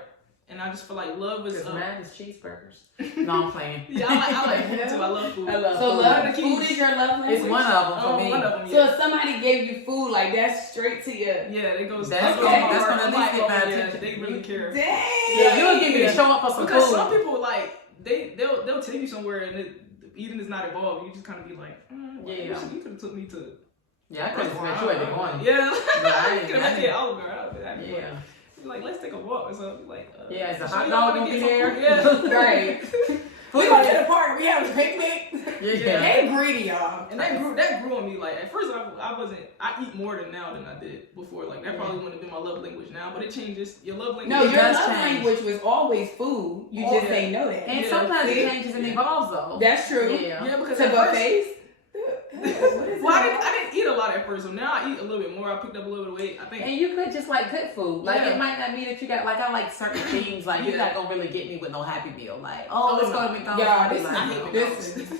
and I just feel like love is. Because mine is cheeseburgers. No, I'm playing. Yeah, I like food too. I love food. Food is your love language? It's one of them for me. One of them, yeah. So if somebody gave you food, like that's straight to you. Yeah, it goes. That's goes okay. my That's heart. gonna I'm at least like, get my yeah, attention. they really care. Dang. Yeah, you'll get me to show up for some Because food. some people like they'll take you somewhere and eating is not involved. You just kind of be like, you could have took me to. Yeah, I could have met you at the morning. Yeah, But I you didn't- could have met me at Olive Garden. Yeah. Like, let's take a walk or something. Like, Yeah, is the so hot you dog wanna gonna be get some there? food? Yeah. Right. We Food. went to the park. We had a picnic. Yeah. They greedy, y'all. And that grew on me. Like at first, I eat more than now than I did before. Like that probably wouldn't have been my love language now, but it changes. Your love language. No, your does love change. language was always food. You just Yeah. ain't know that. And Yeah. sometimes See? it changes and evolves though. That's true. Yeah. Yeah, because To at first, buffets. What is well, it? I didn't eat a lot at first, so now I eat a little bit more. I picked up a little bit of weight. I think. And you could just like good food. Like Yeah. it might not mean that you got like I like certain things. Like you're Yeah. not gonna really get me with no Happy Meal. Like Oh, let's no. go to McDonald's. Y'all, I'll be this like, I hate no. McDonald's. This is.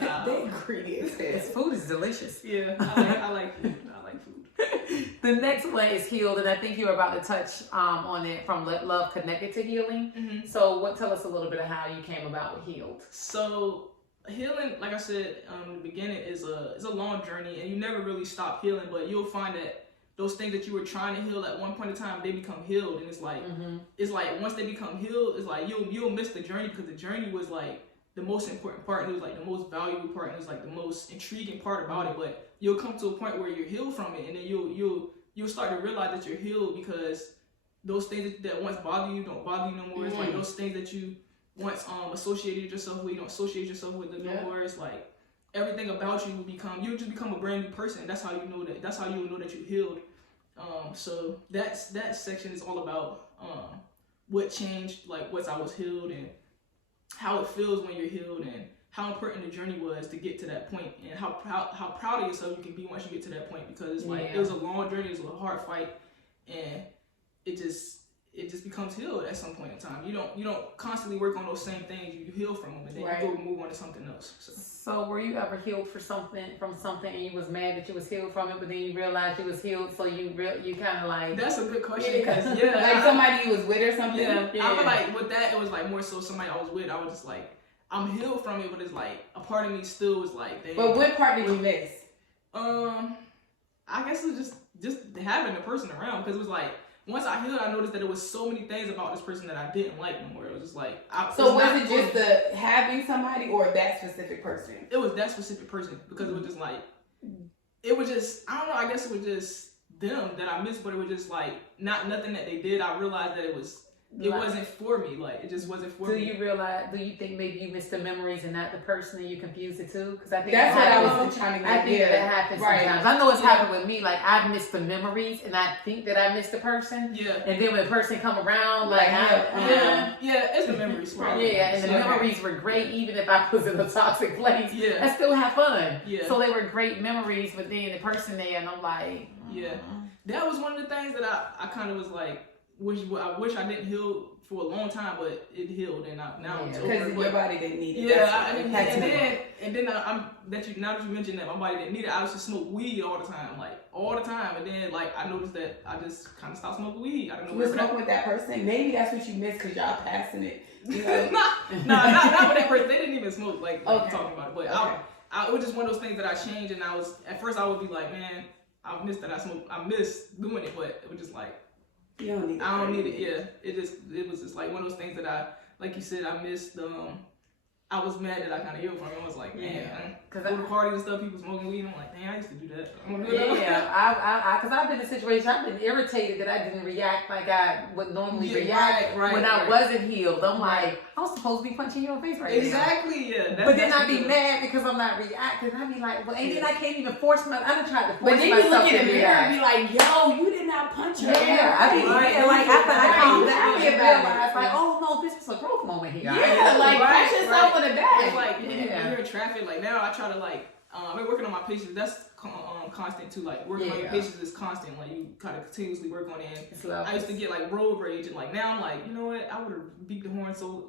Nah. They greedy as This hell. food is delicious. Yeah, I like food. I like food. The next one is healed, and I think you were about to touch on it from love connected to healing. Mm-hmm. So, tell us a little bit of how you came about with healed. So healing, like I said in the beginning, is a long journey, and you never really stop healing. But you'll find that those things that you were trying to heal at one point in time, they become healed, and it's like once they become healed, it's like you'll miss the journey because the journey was like the most important part, and it was like the most valuable part, and it was like the most intriguing part about it. But you'll come to a point where you're healed from it, and then you'll start to realize that you're healed because those things that once bothered you don't bother you no more. It's like those things that you once associated yourself with, you don't associate yourself with them no more. It's like everything about you will just become a brand new person. That's how you know that. That's how you will know that you're healed. So that section is all about what changed, like once I was healed, and how it feels when you're healed, and how important the journey was to get to that point, and how proud of yourself you can be once you get to that point, because it's like it was a long journey, it was a hard fight, and it just becomes healed at some point in time. You don't constantly work on those same things. You heal from them, and then you go move on to something else. So were you ever healed from something, and you was mad that you was healed from it, but then you realized you was healed, so you kind of like. That's a good question, because like somebody you was with or something. Yeah, I feel like with that it was like more so somebody I was with. I was just like, I'm healed from it, but it's like a part of me still was like. Dang. But what part did you miss? I guess it was just having the person around, because it was like. Once I healed, I noticed that there was so many things about this person that I didn't like no more. It was just like... So was it just the having somebody or that specific person? It was that specific person, because it was just like... It was just... I don't know, I guess it was just them that I missed, but it was just like... Nothing that they did. I realized that it wasn't for me. Like, it just wasn't for me. Do you think maybe you missed the memories and not the person, and you confused it too? Because I think that's what I was trying to get. I think that happens sometimes. I know it's happened with me. Like, I've missed the memories, and I think that I missed the person. Yeah. And then when the person come around, it's the memories. Yeah, and the memories were great, even if I was in a toxic place. Yeah. I still have fun. Yeah. So they were great memories, but then the person there, and I'm like, that was one of the things that I kind of was like, I wish I didn't heal for a long time, but it healed, and now it's over. Because your body didn't need it. Yeah, and then now that you mentioned that my body didn't need it, I used to smoke weed all the time, and then like I noticed that I just kind of stopped smoking weed. I don't know. You were smoking with that person. Maybe that's what you missed because y'all passing it. You know? not with that person. They didn't even smoke like talking about it, but it was just one of those things that I changed, and at first I would be like, man, I missed that I smoked. I miss doing it, but it was just like. You don't need it. I don't need it. Yeah, it was just like one of those things that like you said, I missed. I was mad that I kind of healed from it. I was like, man, because go to parties and stuff, people smoking weed. I'm like, man, I used to do that. Because I've been in a situation, I've been irritated that I didn't react like I would normally react when I wasn't healed. I'm like, I was supposed to be punching you in the face right now. Exactly, yeah. But then I'd be mad because I'm not reacting. I'd be like, well, and then I can't even force I done tried to force myself to react. But then you look in the mirror and be like, yo, you did not punch her. Yeah, I be like, after I calm down and realize, like, oh no, this is a growth moment here. Yeah, like, pat yourself on the back. It's like, when you're in traffic, like now I try to like, I've been working on my patience. That's constant too. Like working on your patience is constant. Like you kind of continuously work on it. I used to get like road rage, and like now I'm like, you know what? I would have beeped the horn so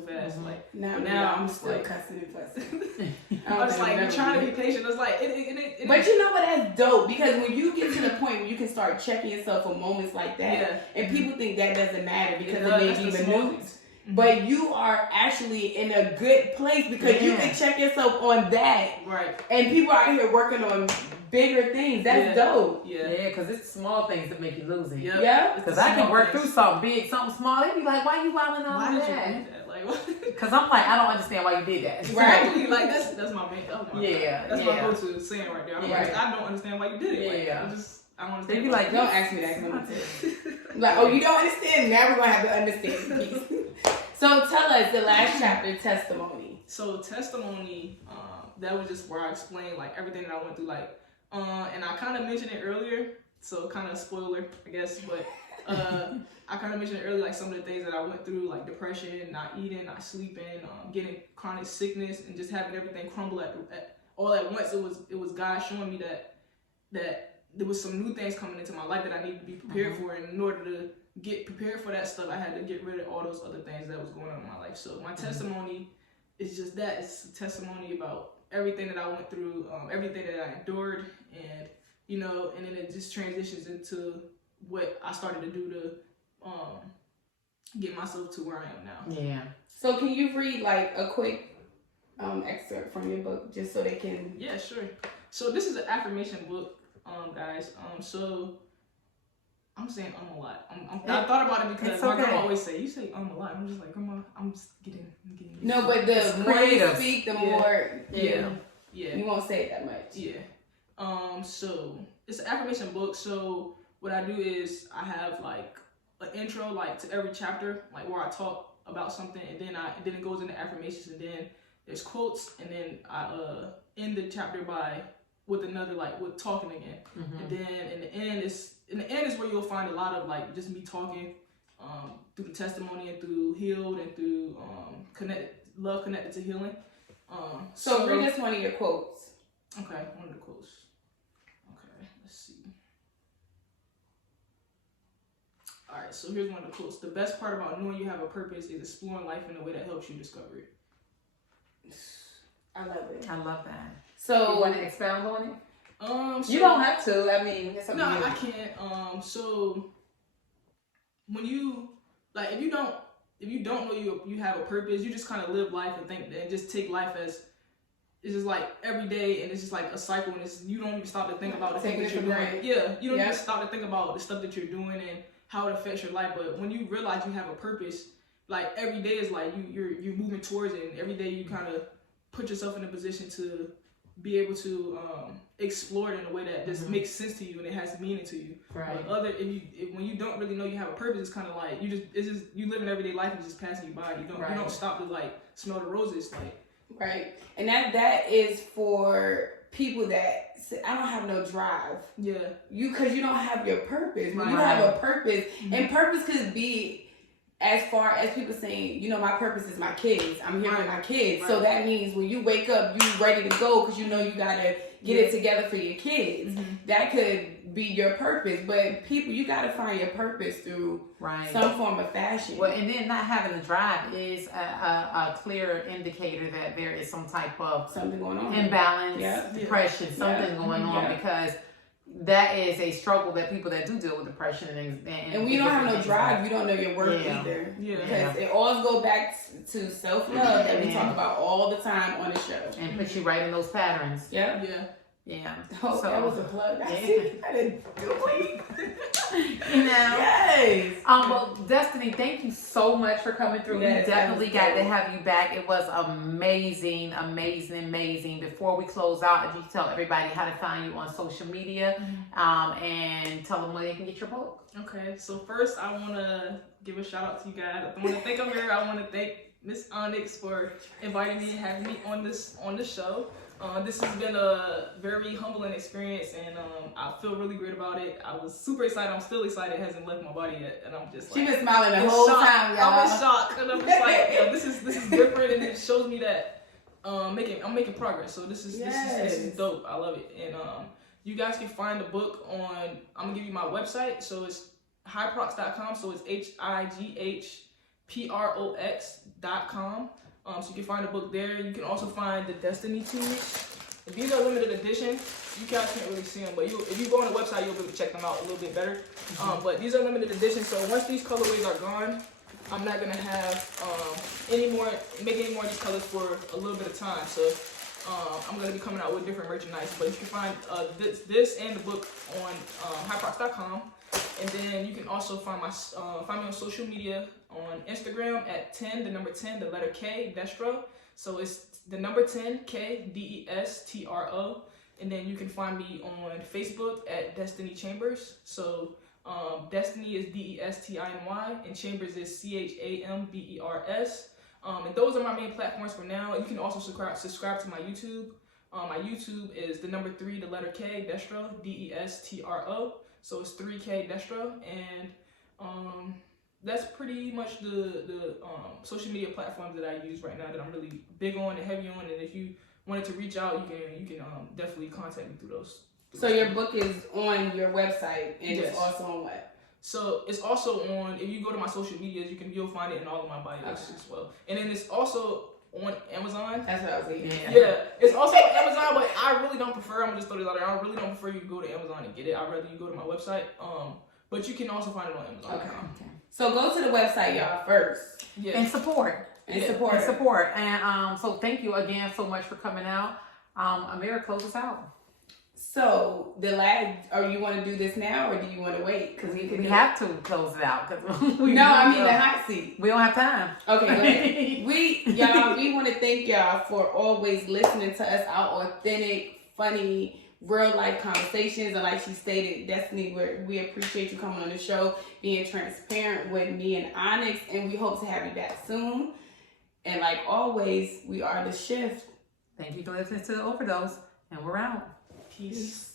fast. Like now I'm just still like cussing and fussing. I was like, never trying to did. be patient. It's like, it But you know what? That's dope because when you get to the point where you can start checking yourself for moments like that, Yeah. and people think that doesn't matter because it that's may the be small minute. things. But you are actually in a good place because you can check yourself on that. Right. And people out here working on bigger things. That's dope. Yeah, because it's small things that make you lose it. Yep. Yeah. Because I can work through something big, something small. They be like, why you wilding on Why did you do that? that? Like, what? Because I'm like, I don't understand why you did that. Exactly. Like, that's my main. Oh my Yeah, God. That's my go-to saying right there. I'm Yeah. like, I don't understand why you did it. Like, Yeah. I don't understand. They be like, Don't ask me that. 'Cause I'm gonna tell you. Like, oh, you don't understand? Now we're gonna have to understand the piece. So tell us the last chapter, testimony. So testimony, that was just where I explained like everything that I went through, like, and I kind of mentioned it earlier, so kind of spoiler, I guess, but I kind of mentioned it earlier, like some of the things that I went through, like depression, not eating, not sleeping, getting chronic sickness, and just having everything crumble all at once. It was God showing me that there was some new things coming into my life that I needed to be prepared for, and in order to get prepared for that stuff, I had to get rid of all those other things that was going on in my life. So my testimony is just that. It's a testimony about everything that I went through, everything that I endured, and and then it just transitions into what I started to do to get myself to where I am now. Yeah. So can you read like a quick excerpt from your book just so they can? Yeah, sure. So this is an affirmation book, guys. So I'm saying a lot. I thought about it because my grandma always say, you say a lot. I'm just like, Grandma, I'm just getting No, but the more you speak, the more yeah. You won't say it that much. Yeah. So it's an affirmation book. So what I do is I have like an intro, like to every chapter, like where I talk about something, and then it goes into affirmations, and then there's quotes, and then I end the chapter with another, like with talking again, and then in the end is where you'll find a lot of like just me talking through the testimony and through healed and through love connected to healing. So read us one of your quotes. Okay, one of the quotes. Okay, let's see. All right, so here's one of the quotes. The best part about knowing you have a purpose is exploring life in a way that helps you discover it. I love it. I love that. So you want to expound on it? So, you don't have to. I mean, it's up to you. I can't. So when you if you don't know you have a purpose, you just kind of live life and just take life as it's just like every day, and it's just like a cycle, and you don't even stop to think about the things that you're doing. Yeah, you don't even stop to think about the stuff that you're doing and how it affects your life. But when you realize you have a purpose, like every day is like you're moving towards it, and every day you kind of put yourself in a position to be able to explore it in a way that just makes sense to you and it has meaning to you. Right. But when you don't really know you have a purpose, it's kind of like you live in everyday life and it's just passing you by. You don't stop to like smell the roses, like. Right, and that is for people that say, I don't have no drive. Yeah. Because you don't have your purpose. When you Right. have a purpose, and purpose could be as far as people saying, my purpose is my kids. I'm here for my kids. Right. So that means when you wake up, you ready to go because you know you gotta get it together for your kids. That could be your purpose. But people, you gotta find your purpose through some form of fashion. Well, and then not having a drive is a clear indicator that there is some type of something going on, imbalance, depression, something going on, because that is a struggle that people that do deal with depression and when you don't have no drive, you don't know your worth either. Yeah. Because it all goes back to self-love that we talk about all the time on the show. And put you right in those patterns. Yeah. Yeah. Oh, So, that was a plug. I see. I didn't do it. Yes. Well, Destiny, thank you so much for coming through. Yes, We definitely got to have you back. It was amazing. Before we close out, if you tell everybody how to find you on social media, and tell them where they can get your book. Okay, so first I want to give a shout out to you guys. I want to thank I'm here. I want to thank Miss Onyx for inviting me and having me on the show. This has been a very humbling experience, and I feel really great about it. I was super excited. I'm still excited. It hasn't left my body yet, and I'm just like, she been smiling the whole time, y'all. I'm in shock, and I'm just like, this is different, and it shows me that I'm making progress. So this is dope. I love it, and you guys can find the book on. I'm gonna give you my website. So it's highprox.com. So it's HIGHPROX.com. So you can find the book there. You can also find the Destiny tees. And these are limited edition. You guys can't really see them, but if you go on the website, you'll be able to check them out a little bit better. But these are limited edition, so once these colorways are gone, I'm not gonna have make any more of these colors for a little bit of time. So I'm gonna be coming out with different merchandise. But you can find this and the book on hyprox.com, and then you can also find me on social media on Instagram at 10, the number 10, the letter K, Destro. So it's the number 10, K, Destro. And then you can find me on Facebook at Destiny Chambers. So Destiny is Destiny, and Chambers is Chambers. And those are my main platforms for now. You can also subscribe to my YouTube. My YouTube is the number 3, the letter K, Destro, Destro. So it's 3K Destro. And that's pretty much the social media platforms that I use right now that I'm really big on and heavy on. And if you wanted to reach out, you can definitely contact me through those. So your book is on your website, and Yes. it's also on what? So it's also on, if you go to my social medias, you'll find it in all of my bios as well. And then it's also on Amazon. That's what I was thinking. Yeah, it's also on Amazon, but I really don't prefer, I'm gonna just throw this out there, I really don't prefer you go to Amazon and get it. I'd rather you go to my website. But you can also find it on Amazon. Okay. So go to the website, y'all, first. Yeah. And support. And support. And support. And so thank you again so much for coming out. Amira, close us out. So you want to do this now, or do you want to wait? Because We have to close it out. Cause the hot seat. We don't have time. Okay, go ahead. We want to thank y'all for always listening to us, our authentic, funny, real life conversations. And like she stated, Destiny, we appreciate you coming on the show, being transparent with me and Onyx, and we hope to have you back soon. And like always, we are The Shift. Thank you for listening to the Overdose, and we're out. Peace.